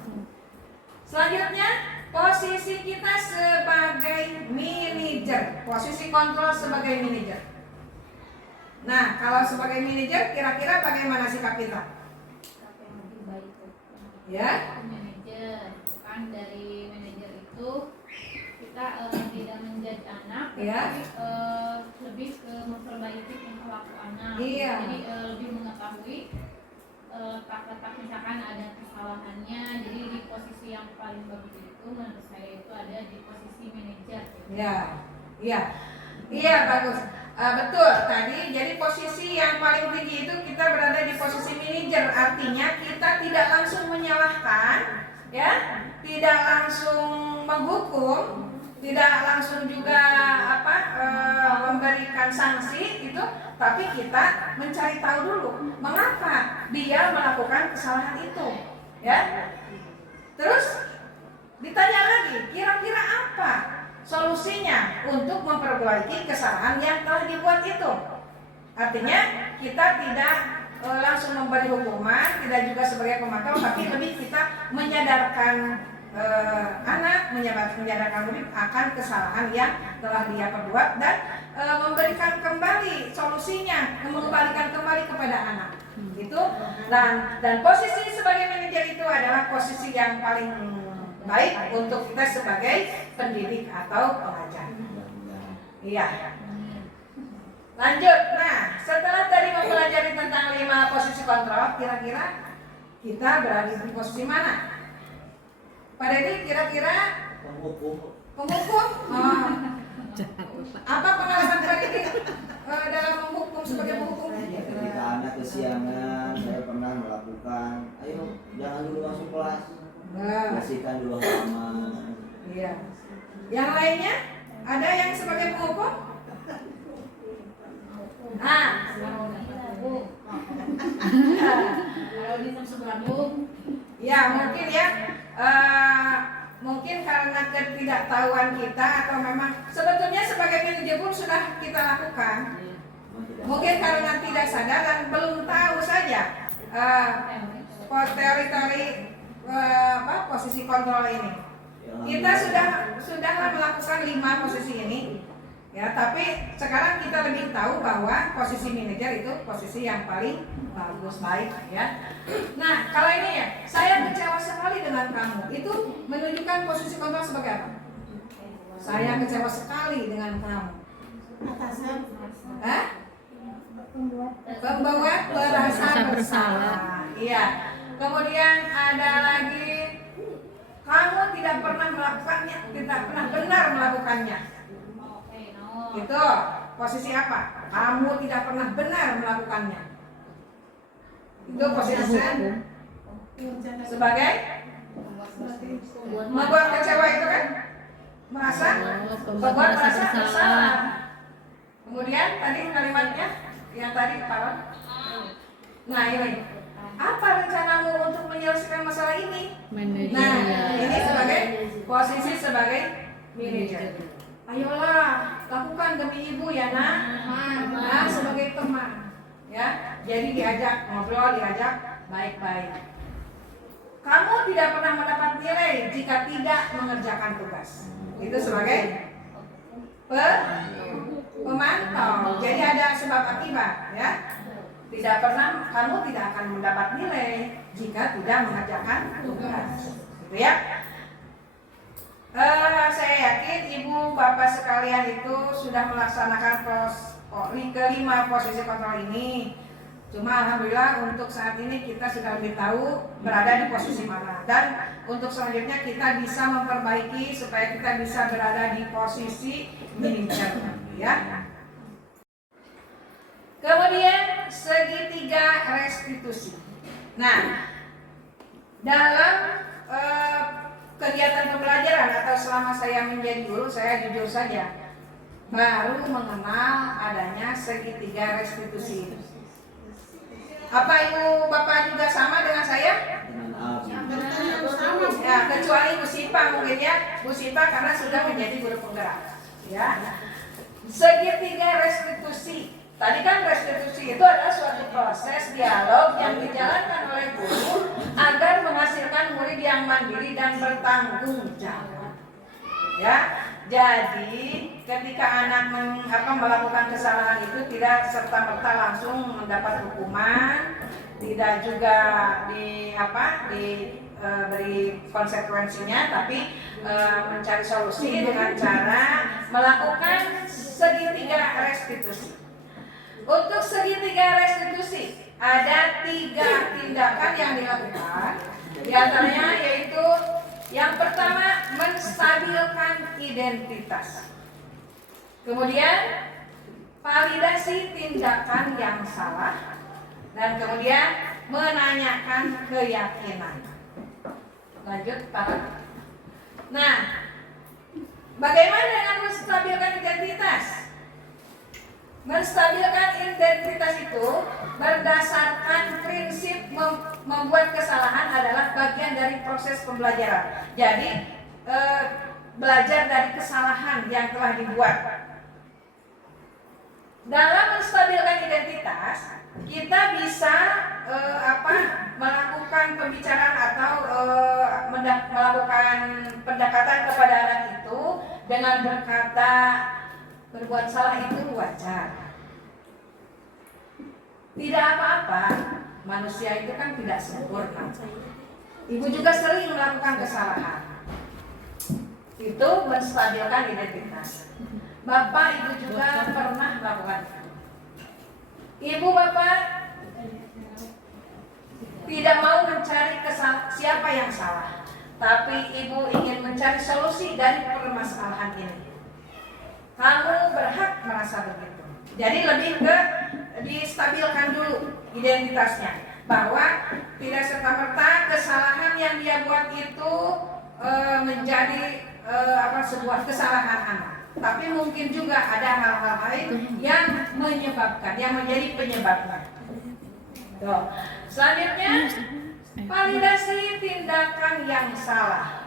Selanjutnya, posisi kita sebagai manajer, posisi kontrol sebagai manajer. Nah, kalau sebagai manajer, kira-kira bagaimana sikap kita? Ya? Manajer, kan dari manajer itu kita tidak menjudge anak, ya. tapi lebih ke memperbaiki perilaku anak. Iya. Jadi lebih mengetahui letak-letak misalkan ada kesalahannya. Jadi di posisi yang paling bagus itu menurut saya itu ada di posisi manajer. Iya bagus. Betul tadi. Jadi posisi yang paling tinggi itu kita berada di posisi manajer. Artinya kita tidak langsung menyalahkan, ya, tidak langsung menghukum, tidak langsung juga memberikan sanksi itu, tapi kita mencari tahu dulu mengapa dia melakukan kesalahan itu, ya. Terus ditanya lagi, kira-kira apa solusinya untuk memperbaiki kesalahan yang telah dibuat itu. Artinya kita tidak langsung memberi hukuman, tidak juga sebagai pemantau, tapi lebih kita menyadarkan anak, menyadarkan murid akan kesalahan yang telah dia perbuat dan memberikan kembali solusinya, mengembalikan kembali kepada anak. Itu dan posisi sebagai manajer itu adalah posisi yang paling baik untuk kita sebagai pendidik atau pengajar. Iya. Lanjut. Nah, setelah tadi mempelajari tentang 5 posisi kontrol, kira-kira kita berada di posisi mana? Pak Deddy, kira-kira penghukum. Apa pengalaman Pak Deddy dalam menghukum sebagai penghukum? Ketika anak kesiangan, saya pernah melakukan, ayo jangan dulu masuk kelas, bersihkan dulu halaman. Iya. Yang lainnya ada yang sebagai penghukum? Kalau di sebelum Ya mungkin ya. Mungkin karena ketidaktahuan kita atau memang sebetulnya sebagai manajer pun sudah kita lakukan. Mungkin karena tidak sadar dan belum tahu saja teori-teori posisi kontrol ini. Kita sudah melakukan 5 posisi ini. Ya, tapi sekarang kita lebih tahu bahwa posisi manajer itu posisi yang paling bagus, baik ya. Nah, kalau ini ya, saya kecewa sekali dengan kamu. Itu menunjukkan posisi kontrol sebagai apa? Saya kecewa sekali dengan kamu. Atasan. Pembuat merasa bersalah. Iya. Kemudian ada lagi, kamu tidak pernah melakukannya, tidak pernah benar melakukannya. Itu posisi apa? Kamu tidak pernah benar melakukannya. Itu posisi sebagai membuat kecewa itu kan? Merasa membuat merasa bersalah. Kemudian tadi kalimatnya yang tadi Pak. Nah ini, apa rencanamu untuk menyelesaikan masalah ini? Nah ini sebagai posisi sebagai manajer. Ayolah, lakukan demi ibu ya nak. Nah, sebagai teman, ya. Jadi diajak ngobrol, diajak baik-baik. Kamu tidak pernah mendapat nilai jika tidak mengerjakan tugas. Itu sebagai pemantau. Jadi ada sebab akibat, ya. Tidak pernah, kamu tidak akan mendapat nilai jika tidak mengerjakan tugas. Gitu ya. Saya yakin ibu bapak sekalian itu sudah melaksanakan kelima posisi kontrol ini. Cuma alhamdulillah untuk saat ini kita sudah lebih tahu berada di posisi mana. Dan untuk selanjutnya kita bisa memperbaiki supaya kita bisa berada di posisi manajer, ya. Kemudian segitiga restitusi. Nah, dalam kegiatan pembelajaran atau selama saya menjadi guru, saya jujur saja baru mengenal adanya segitiga restitusi. Apa ibu bapak juga sama dengan saya? Ya, kecuali Bu Sipa mungkin ya, Bu Sipa karena sudah menjadi guru penggerak. Ya, segitiga restitusi. Tadi kan restitusi itu adalah suatu proses dialog yang dijalankan oleh guru agar menghasilkan murid yang mandiri dan bertanggung jawab. Ya, jadi ketika anak melakukan kesalahan itu tidak serta-merta langsung mendapat hukuman, tidak juga beri konsekuensinya, tapi mencari solusi dengan cara melakukan segitiga restitusi. Untuk segitiga restitusi ada 3 tindakan yang dilakukan. Di antaranya yaitu yang pertama menstabilkan identitas. Kemudian validasi tindakan yang salah dan kemudian menanyakan keyakinan. Lanjut Pak. Nah, bagaimana dengan menstabilkan identitas? Menstabilkan identitas itu berdasarkan prinsip membuat kesalahan adalah bagian dari proses pembelajaran. Jadi belajar dari kesalahan yang telah dibuat. Dalam menstabilkan identitas, kita bisa melakukan pembicaraan atau melakukan pendekatan kepada anak itu dengan berkata, berbuat salah itu wajar. Tidak apa-apa Manusia itu kan tidak sempurna. Ibu juga sering melakukan kesalahan. Itu menstabilkan identitas. Bapak, ibu juga pernah melakukan itu. Ibu, bapak tidak mau mencari siapa yang salah, tapi ibu ingin mencari solusi dari permasalahan ini. Kamu berhak merasa begitu. Jadi lebih ke distabilkan dulu identitasnya, bahwa tidak serta-merta kesalahan yang dia buat itu menjadi sebuah kesalahan anak. Tapi mungkin juga ada hal-hal lain yang menyebabkan, yang menjadi penyebabnya. Tuh. Selanjutnya, validasi tindakan yang salah.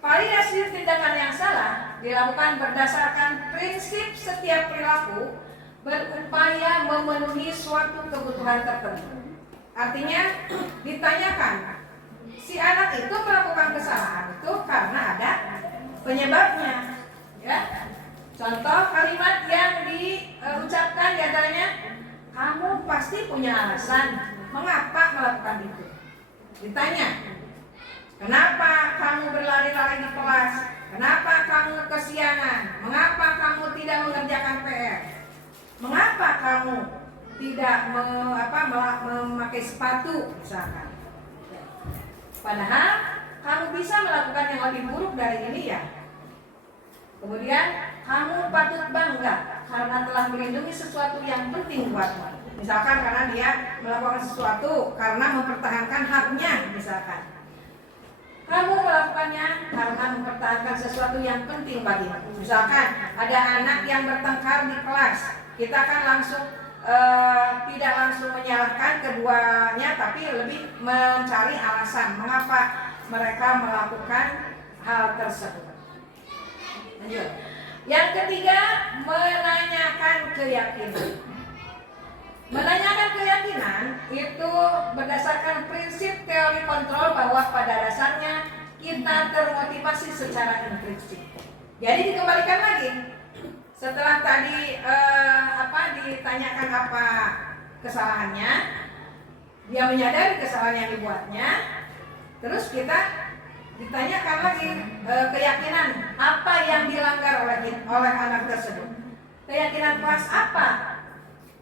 Validasi tindakan yang salah dilakukan berdasarkan prinsip setiap perilaku berupaya memenuhi suatu kebutuhan tertentu. Artinya, ditanyakan, si anak itu melakukan kesalahan itu karena ada penyebabnya. Ya, contoh kalimat yang diucapkan diantaranya, kamu pasti punya alasan mengapa melakukan itu. Ditanya, kenapa kamu berlari-lari di kelas? Kenapa kamu kesiangan? Mengapa kamu tidak mengerjakan PR? Mengapa kamu tidak memakai sepatu misalkan? Padahal kamu bisa melakukan yang lebih buruk dari ini ya. Kemudian kamu patut bangga karena telah melindungi sesuatu yang penting buatmu. Misalkan karena dia melakukan sesuatu karena mempertahankan haknya misalkan. Kamu melakukannya karena mempertahankan sesuatu yang penting bagimu. Misalkan ada anak yang bertengkar di kelas, kita akan langsung tidak langsung menyalahkan keduanya, tapi lebih mencari alasan mengapa mereka melakukan hal tersebut. Lanjut. Yang ketiga, menanyakan keyakinan. Menanyakan keyakinan itu berdasarkan prinsip teori kontrol bahwa pada dasarnya kita termotivasi secara intrinsik. Jadi dikembalikan lagi. Setelah tadi ditanyakan apa kesalahannya, dia menyadari kesalahan yang dibuatnya, terus kita ditanyakan lagi keyakinan apa yang dilanggar oleh anak tersebut. Keyakinan kelas apa?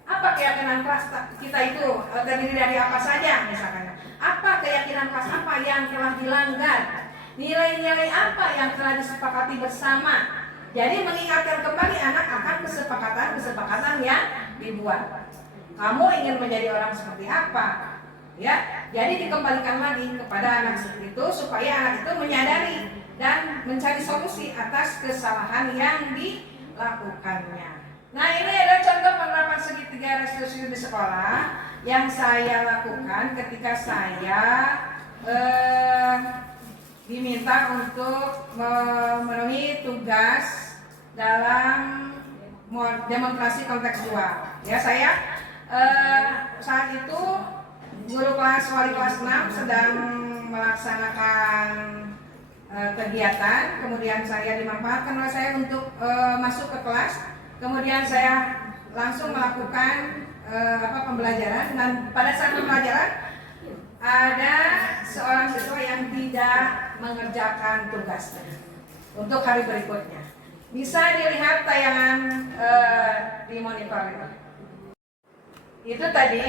Apa keyakinan kelas kita itu terdiri dari apa saja misalkan? Apa keyakinan kelas apa yang telah dilanggar? Nilai-nilai apa yang telah disepakati bersama? Jadi mengingatkan kembali anak akan kesepakatan yang dibuat. Kamu ingin menjadi orang seperti apa? Ya, jadi dikembalikan lagi kepada anak itu supaya anak itu menyadari dan mencari solusi atas kesalahan yang dilakukannya. Nah, ini adalah contoh penerapan segitiga restitusi di sekolah yang saya lakukan ketika saya diminta untuk memenuhi tugas dalam demonstrasi kontekstual. Ya, saya saat itu guru kelas wali kelas 6 sedang melaksanakan kegiatan, kemudian saya dimanfaatkan oleh saya untuk masuk ke kelas, kemudian saya langsung melakukan pembelajaran, dan pada saat pembelajaran ada seorang siswa yang tidak mengerjakan tugasnya untuk hari berikutnya. Bisa dilihat tayangan di monitor itu. Itu tadi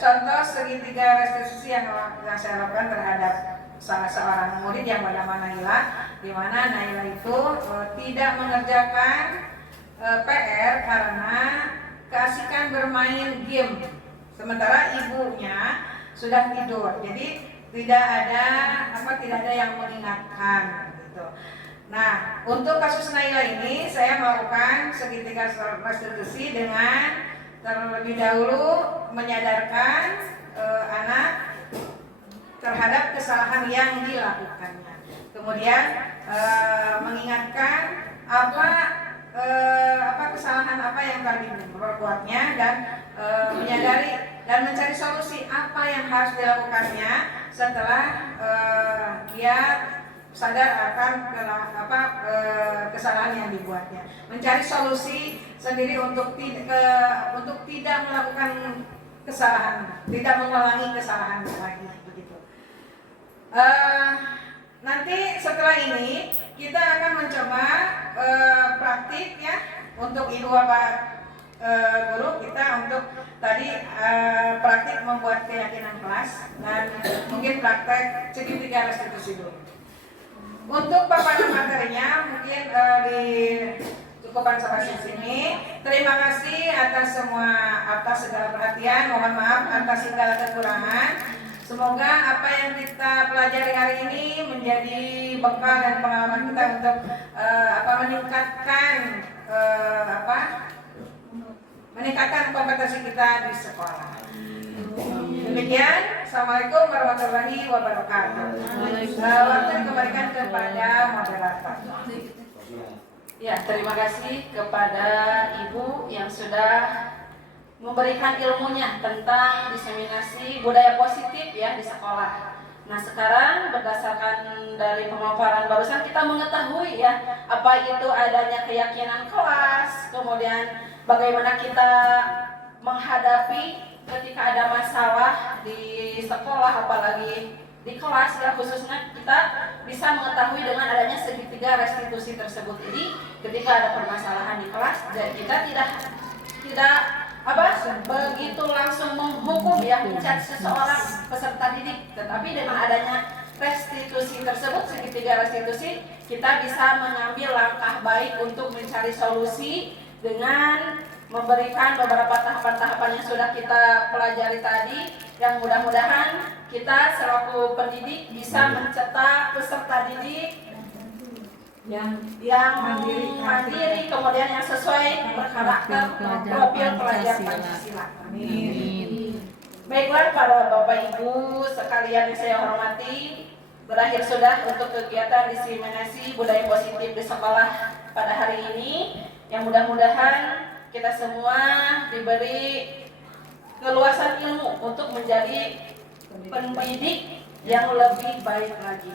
contoh segitiga restitusi yang saya lakukan terhadap salah seorang murid yang bernama Naila, di mana Naila itu tidak mengerjakan PR karena keasikan bermain game, sementara ibunya sudah tidur. Jadi tidak ada yang mengingatkan gitu. Nah, untuk kasus Naila ini saya melakukan segitiga restitusi dengan terlebih dahulu menyadarkan anak terhadap kesalahan yang dilakukannya. Kemudian mengingatkan apa kesalahan apa yang telah diperbuatnya, dan menyadari dan mencari solusi apa yang harus dilakukannya setelah dia sadar akan kesalahan yang dibuatnya. Mencari solusi sendiri untuk tidak melakukan kesalahan, tidak mengulangi kesalahan lagi begitu. Nanti setelah ini kita akan mencoba praktik ya untuk ibu bapak guru kita untuk tadi praktik membuat keyakinan kelas dan mungkin praktek segitiga restitusi dulu. Untuk paparan materinya mungkin dicukupkan sampai sini. Terima kasih atas segala perhatian. Mohon maaf atas segala kekurangan. Semoga apa yang kita pelajari hari ini menjadi bekal dan pengalaman kita untuk meningkatkan kompetensi kita di sekolah. Demikian, assalamualaikum warahmatullahi wabarakatuh. Waktu dikembalikan kepada moderator. Ya, terima kasih kepada Ibu yang sudah memberikan ilmunya tentang diseminasi budaya positif ya di sekolah. Nah, sekarang berdasarkan dari pemaparan barusan kita mengetahui ya apa itu adanya keyakinan kelas, kemudian bagaimana kita menghadapi ketika ada masalah di sekolah, apalagi di kelas ya, khususnya kita bisa mengetahui dengan adanya segitiga restitusi tersebut. Jadi ketika ada permasalahan di kelas, kita tidak begitu langsung menghukum ya, mencat seseorang peserta didik, tetapi dengan adanya restitusi tersebut, segitiga restitusi, kita bisa mengambil langkah baik untuk mencari solusi dengan memberikan beberapa tahapan-tahapan yang sudah kita pelajari tadi, yang mudah-mudahan kita selaku pendidik bisa mencetak peserta didik yang mandiri, kemudian yang sesuai berkarakter profil pelajar Pancasila. Amin. Baiklah para Bapak Ibu sekalian yang saya hormati, berakhir sudah untuk kegiatan diseminasi budaya positif di sekolah pada hari ini, yang mudah-mudahan kita semua diberi keluasan ilmu untuk menjadi pendidik yang lebih baik lagi.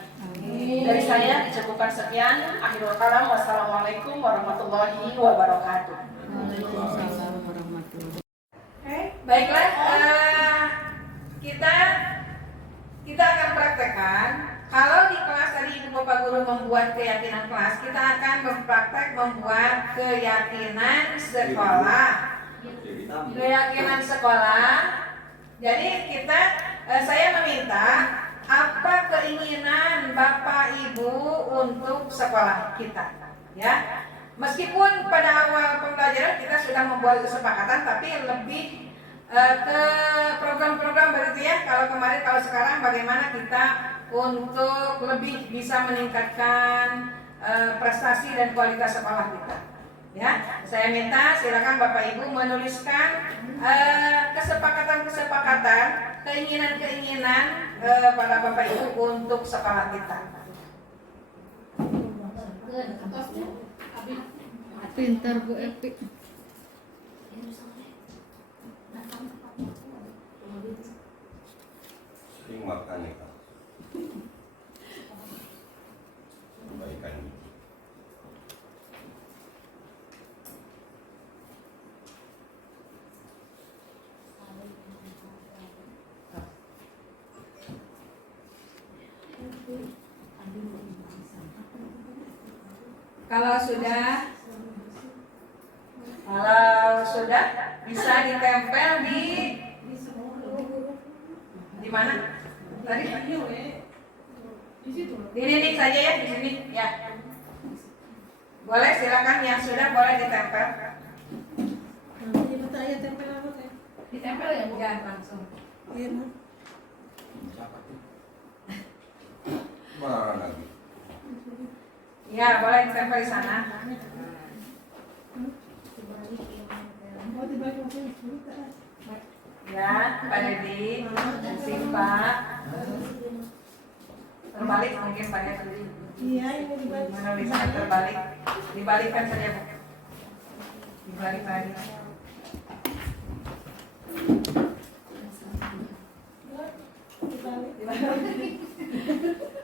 Dari saya dicukupkan sekian. Akhirul kalam. Wassalamualaikum warahmatullahi wabarakatuh. Waalaikumsalam warahmatullahi wabarakatuh. Baiklah, kita akan praktekkan. Kalau di kelas tadi Ibu Bapak Guru membuat keyakinan kelas, kita akan membuat keyakinan sekolah. Keyakinan sekolah. Jadi saya meminta apa keinginan Bapak Ibu untuk sekolah kita, ya. Meskipun pada awal pembelajaran kita sudah membuat kesepakatan, tapi lebih ke program-program begitu ya. Kalau sekarang bagaimana kita untuk lebih bisa meningkatkan prestasi dan kualitas sekolah kita, ya. Saya minta silakan Bapak Ibu menuliskan kesepakatan-kesepakatan, keinginan-keinginan para Bapak Ibu untuk sekolah kita. Pintar Bu Epi. Sering makan ya Kak. Kebaikan. Kalau sudah bisa ditempel di mana? Tadi di dinding saja ya, di sini ya. Boleh, silakan yang sudah boleh ditempel. Ditempel ya Bu? Ya, langsung. Mana lagi? Ya, boleh ditempel di sana. Ya, Pak Dedi, Simpa. Terbalik mungkin Pak Dedi. Iya, ini dibalik. Menulisnya terbalik. Dibalikkan saja Bu. Dibalik lagi.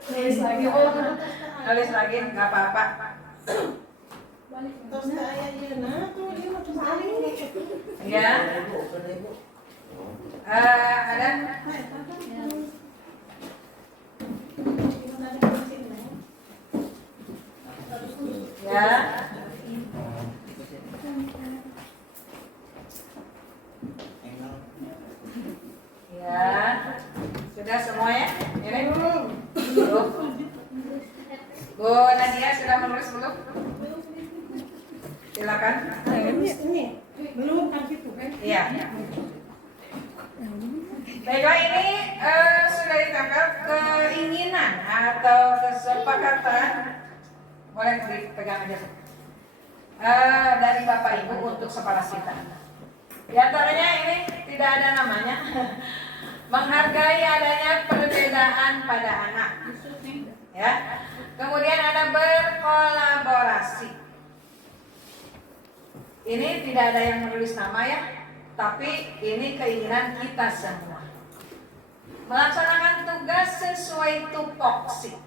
Tulis lagi Bu. Tulis lagi, nggak apa-apa. Terus saya tuh dia mau kembali. Ya. Ada? Ya. Ya. Sudah semuanya? Ini belum. Bu Nadia sudah menulis belum? Silakan. Ini belum kan gitu kan? Iya. Baiklah, ini sudah ditangkap keinginan atau kesepakatan, boleh dipegang aja, dari Bapak Ibu untuk sekolah kita. Di antaranya ini tidak ada namanya, menghargai adanya perbedaan pada anak, ya. Kemudian ada berkolaborasi. Ini tidak ada yang menulis nama ya, tapi ini keinginan kita semua. Melaksanakan tugas sesuai tupoksi.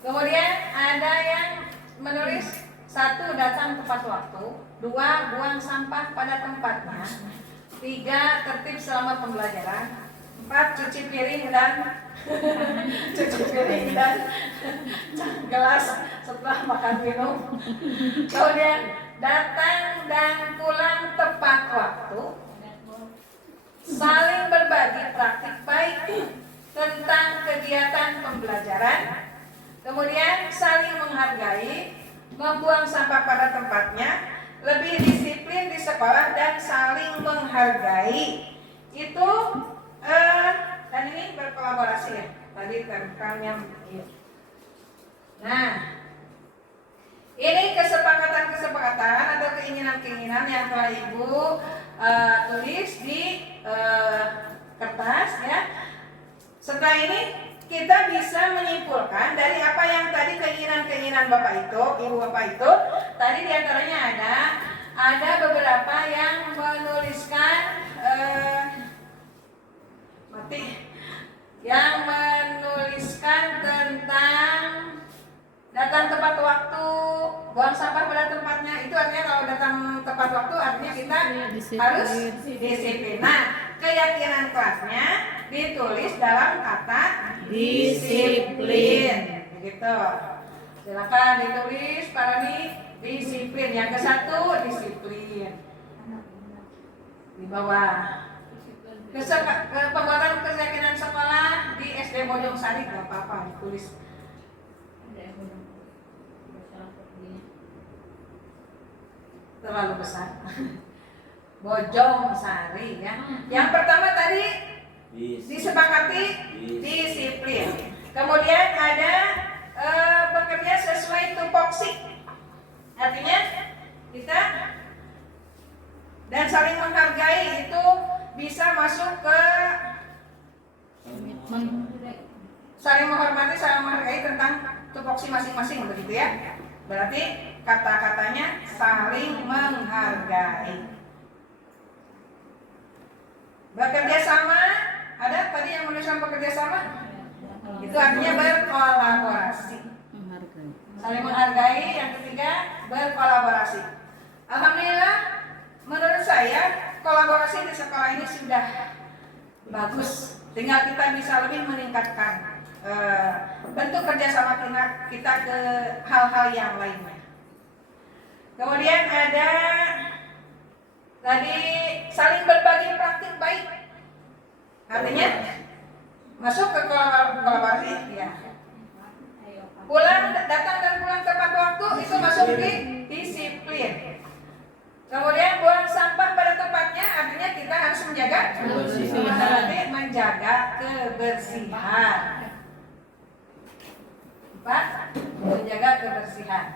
Kemudian ada yang menulis 1. Datang tepat waktu, 2. Buang sampah pada tempatnya, 3. Tertib selama pembelajaran, 4. Cuci piring dan gelas setelah makan minum. Kemudian datang dan pulang tepat waktu, saling berbagi praktik baik tentang kegiatan pembelajaran, kemudian saling menghargai, membuang sampah pada tempatnya, lebih disiplin di sekolah dan saling menghargai. Itu dan ini berkolaborasi ya. Tadi terangnya. Nah, ini kesepakatan atau keinginan-keinginan yang telah Ibu tulis di kertas ya. Setelah ini kita bisa menyimpulkan dari apa yang tadi keinginan-keinginan Bapak itu, Ibu Bapak itu, tadi diantaranya ada beberapa yang menuliskan yang menuliskan tentang datang tepat waktu, buang sampah pada tempatnya. Itu artinya kalau datang tepat waktu artinya kita harus disiplin. Nah, keyakinan kelasnya ditulis dalam kata disiplin. Begitu. Silakan ditulis para nih disiplin. Yang ke-1 disiplin. Di bawah. Pembuatan keyakinan sekolah di SD Bojong Sari, nggak apa-apa ditulis. Terlalu besar. Bojong Sari ya. Yang pertama tadi disepakati disiplin. Kemudian ada bekerja sesuai tupoksi. Artinya kita dan saling menghargai itu bisa masuk ke saling menghormati, saling menghargai tentang tupoksi masing-masing begitu ya. Berarti kata-katanya saling menghargai. Bekerja sama, ada tadi yang menuliskan bekerja sama? Itu artinya berkolaborasi. Saling menghargai. Yang ketiga berkolaborasi. Alhamdulillah, menurut saya kolaborasi di sekolah ini sudah bagus. Tinggal kita bisa lebih meningkatkan bentuk kerjasama kita ke hal-hal yang lainnya. Kemudian ada tadi saling berbagi praktik baik. Artinya masuk ke kolaborasi ya. Datang dan pulang tepat waktu itu masuk di disiplin. Kemudian buang sampah pada tempatnya, artinya kita harus menjaga kebersihan. Menjaga kebersihan. 4. Menjaga kebersihan.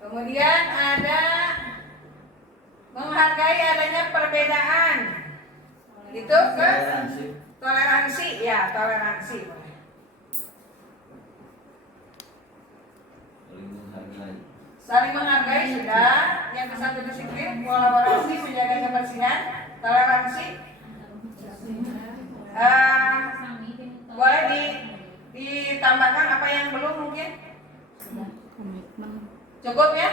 Kemudian ada menghargai adanya perbedaan. Itu ke toleransi ya, toleransi. Saling menghargai sudah. Yang ke-1 disiplin, kolaborasi, menjaga kebersihan, toleransi. Boleh ditambahkan apa yang belum mungkin? Cukup ya?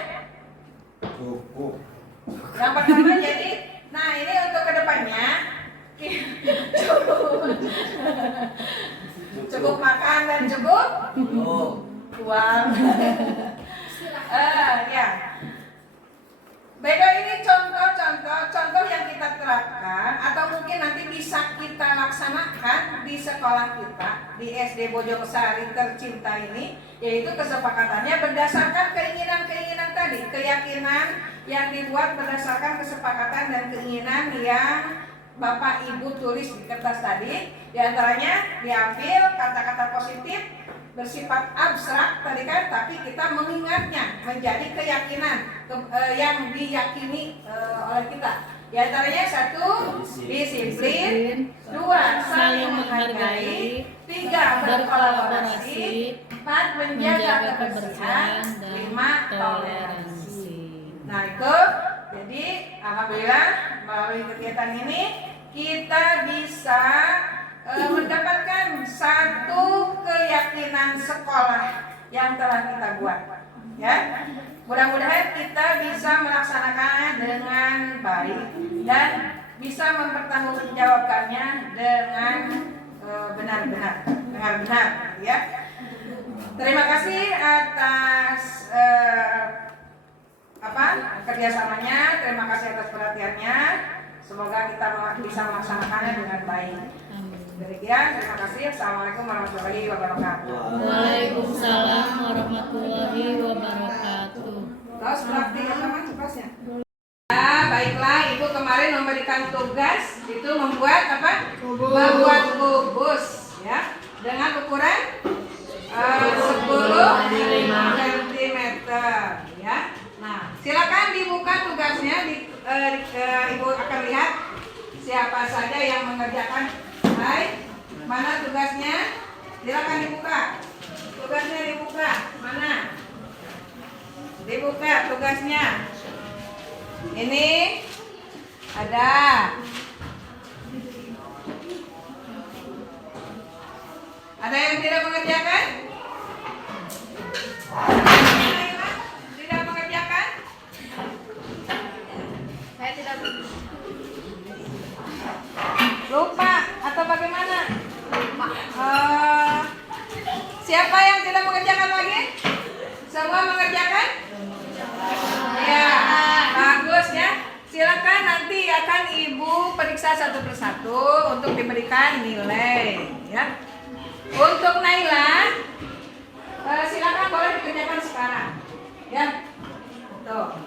Cukup. Yang pertama jadi Nah, ini untuk kedepannya cukup makan dan cukup uang. Ya. Beda ini contoh yang kita terapkan atau mungkin nanti bisa kita laksanakan di sekolah kita di SD Bojongosari tercinta ini, yaitu kesepakatannya berdasarkan keinginan-keinginan tadi, keyakinan yang dibuat berdasarkan kesepakatan dan keinginan yang Bapak Ibu tulis di kertas tadi. Di antaranya diambil kata-kata positif bersifat abstrak tadi kan, tapi kita mengingatnya menjadi keyakinan yang diyakini oleh kita. Di antaranya 1, disiplin, 2, saling menghargai, 3, berkolaborasi, 4, menjaga kebersihan, 5, toleransi. Nah itu, jadi alhamdulillah melalui kegiatan ini kita bisa mendapatkan satu keyakinan sekolah yang telah kita buat, ya. Mudah-mudahan kita bisa melaksanakannya dengan baik dan bisa mempertanggungjawabkannya dengan benar-benar, ya. Terima kasih atas kerjasamanya, terima kasih atas perhatiannya. Semoga kita bisa melaksanakannya dengan baik. Demikian, terima kasih. Assalamualaikum warahmatullahi wabarakatuh. Waalaikumsalam warahmatullahi wabarakatuh. Terus praktik sama cepasnya. Baiklah, Ibu kemarin memberikan tugas itu membuat apa? Membuat kubus, ya, dengan ukuran 10 cm, ya. Nah, silakan dibuka tugasnya. Ibu akan lihat siapa saja yang mengerjakan. Hai, mana tugasnya? Silakan dibuka. Tugasnya dibuka. Mana? Dibuka tugasnya. Ini ada. Ada yang tidak mengerjakan? Tidak mengerjakan? Saya tidak Lupa atau bagaimana? Siapa yang tidak mengerjakan lagi? Semua mengerjakan? Ya, bagus ya. Silakan nanti akan Ibu periksa satu persatu untuk diberikan nilai, ya. Untuk Naila, silakan boleh dikerjakan sekarang, ya. Tuh.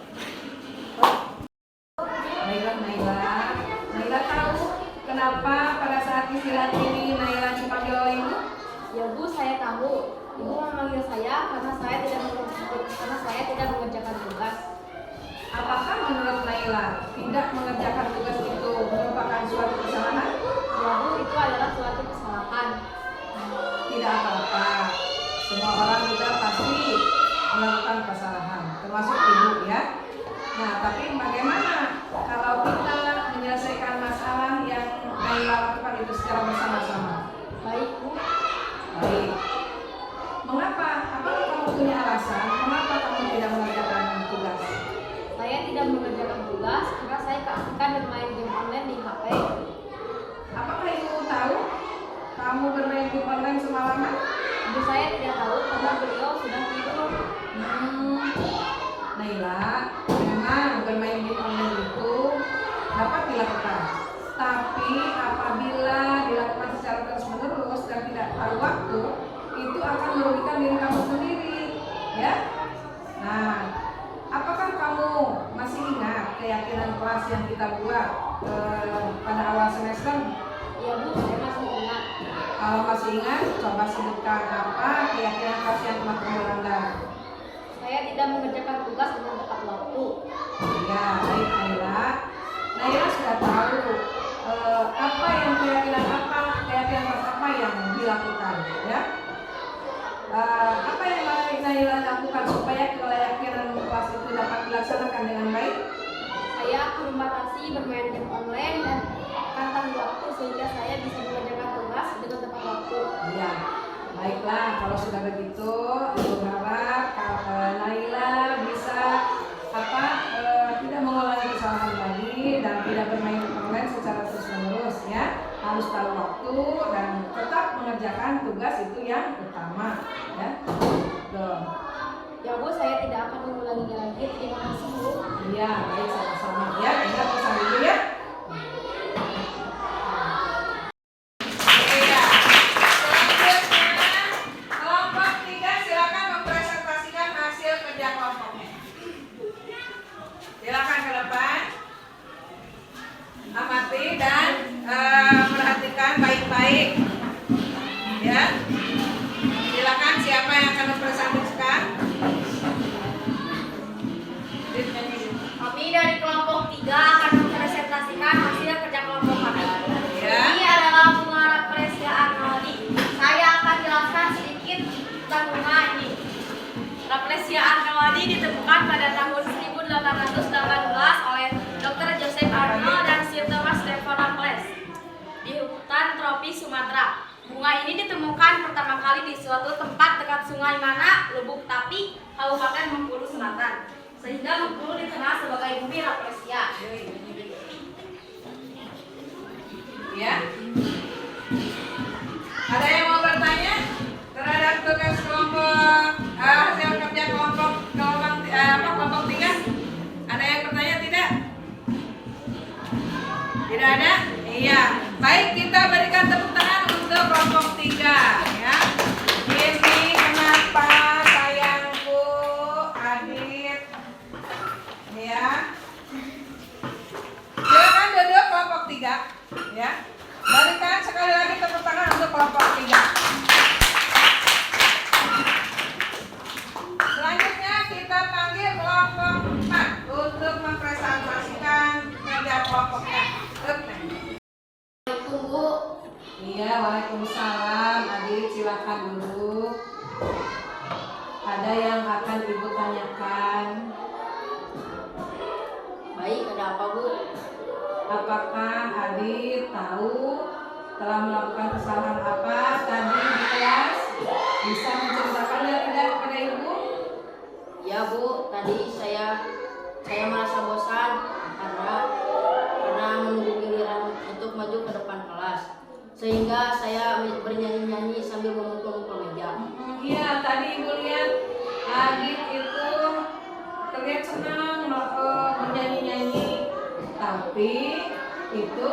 Naila tahu kenapa pada saat istirahat ini Naila dipanggil oleh Ibu? Ya Bu, saya tahu. Ibu memanggil saya karena saya tidak mengerjakan tugas. Apakah menurut Naila tidak mengerjakan tugas itu merupakan suatu kesalahan? Ya Bu, itu adalah suatu kesalahan. Tidak apa-apa. Semua orang juga pasti melakukan kesalahan, termasuk Ibu, ya. Nah, tapi bagaimana kalau kita menyelesaikan masalah yang Naila lakukan itu secara bersama-sama? Baik Bu. Baik. Mengapa? Apakah kamu punya alasan? Mengapa kamu tidak mengerjakan tugas? Saya tidak mengerjakan tugas karena saya keasikan bermain game online di HP. Apakah Ibu tahu kamu bermain game online semalaman? Ibu saya tidak tahu karena beliau sudah tidur. Naila, memang bermain game online itu dapat dilakukan. Tapi apabila dilakukan secara terus-menerus dan tidak tahu waktu, itu akan merugikan diri kamu sendiri, ya. Nah, apakah kamu masih ingat keyakinan kelas yang kita buat pada awal semester? Ya Bu, saya masih ingat. Kalau masih ingat, coba sebutkan apa keyakinan kelas yang telah kamu langgar. Saya tidak mengerjakan tugas dengan tepat waktu. Ya, baik Naila. Naila sudah tahu apa yang keyakinan kelas apa yang dilakukan, ya. Apa yang Naila lakukan supaya keyakinan kelas itu dapat dilaksanakan dengan baik? Saya akan membatasi bermain game online dan akan waktu sehingga saya bisa mengerjakan tugas dengan tepat waktu. Ya, baiklah. Kalau sudah begitu, Ibu harap Naila bisa tidak mengulangi kesalahan lagi dan tidak harus tahu waktu dan tetap mengerjakan tugas itu yang utama, ya. Tuh. Ya Bu, saya tidak akan mengulanginya lagi. Terima kasih Bu. Iya, baik, sama-sama. Ya, kita pesan dulu ya. Iya. Selanjutnya, kelompok 3 silakan mempresentasikan hasil kerja kelompoknya. Silakan ke depan. Amati dan perhatikan baik-baik. Ya. Silakan siapa yang akan mempresentasikan? Kami dari kelompok 3 akan mempresentasikan hasil kerja kelompok kami. Ya. Ini adalah bunga Rafflesia arnoldii. Saya akan jelaskan sedikit tentang bunga ini. Rafflesia arnoldii ditemukan pada tahun 1818 oleh Dr. Joseph Arnold dan Sir Thomas Stephen Raffles di hutan tropis Sumatera. Bunga ini ditemukan pertama kali di suatu tempat dekat Sungai Mana, Lubuk Tapi, Kabupaten Bengkulu Selatan, sehingga Bengkulu dikenal sebagai bumi Rafflesia. Ya. Ada yang mau bertanya terhadap tugas kelompok hasil kerja kelompok 3? Ada yang bertanya tidak? Tidak ada? Iya. Baik, kita berikan tepuk tangan untuk kelompok 3 ya. Ini kenapa sayangku Adit ya. Silakan duduk kelompok 3 ya. Berikan sekali lagi tepuk tangan untuk kelompok 3. Selanjutnya kita panggil kelompok 4 untuk mempresentasikan kerja kelompoknya. Assalamualaikum Bu. Iya, waalaikumsalam. Adit, silakan duduk. Ada yang akan Ibu tanyakan? Baik, ada apa Bu? Apakah Adit tahu telah melakukan kesalahan apa tadi di kelas? Bisa menceritakannya tidak kepada Ibu? Ya Bu, tadi saya merasa bosan karena menunggu giliran untuk maju ke depan kelas, sehingga saya bernyanyi-nyanyi sambil memukul-mukul meja. Iya, tadi Ibu lihat Adit itu terlihat senang bernyanyi-nyanyi, tapi itu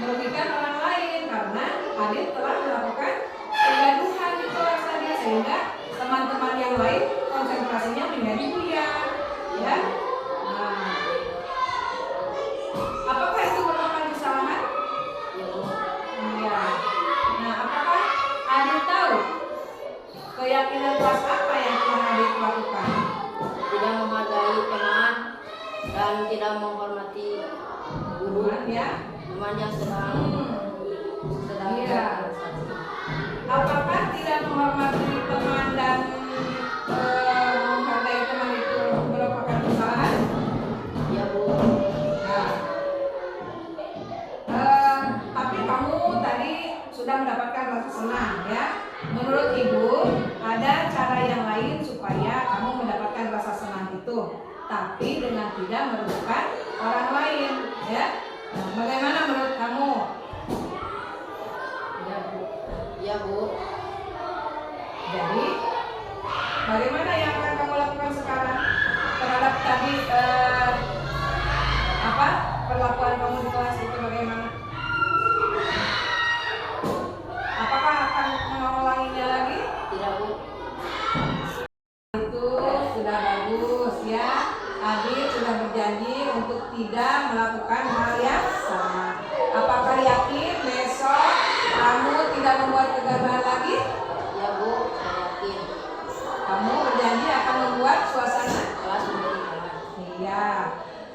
merugikan orang lain karena Adit telah melakukan kegaduhan di kelas tadi, sehingga teman-teman yang lain konsentrasinya menjadi buyar, ya. Nah, apakah itu merupakan kesalahan? Iya. Nah, apakah Adit tahu keyakinan kelas apa yang telah Adit lakukan? Tidak menghargai teman dan tidak menghormati guru, Ya. teman yang sedang Iya. Apakah tidak menghormati teman dan menghargai teman itu merupakan kesalahan? Ya Bu. Nah, tapi kamu tadi sudah mendapatkan rasa senang, ya. Menurut Ibu, ada cara yang lain supaya kamu mendapatkan rasa senang itu, tapi dengan tidak merugikan orang lain, ya. Nah, bagaimana menurut kamu? Ya Bu. Jadi, bagaimana yang akan kamu lakukan sekarang terhadap tadi perlakuan kamu di kelas itu bagaimana? Apakah akan mengulanginya lagi? Tidak Bu. Itu sudah bagus ya. Adit sudah berjanji untuk tidak melakukan hal yang sama. Apakah yakin besok kamu tidak membuat kegaduhan lagi? Ya Bu, saya yakin. Kamu berjanji akan membuat suasana Kelas menjadi aman. Iya.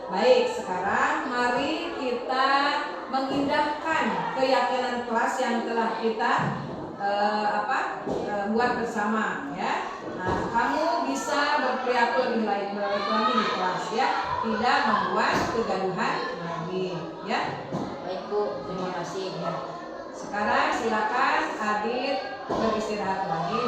Baik, sekarang mari kita mengindahkan keyakinan kelas yang telah kita buat bersama, ya. Nah, kamu bisa berperilaku lebih baik lagi di kelas, ya. Tidak membuat kegaduhan lagi, ya. Baik Bu, terima kasih. Ya. Sekarang silakan Adit beristirahat lagi.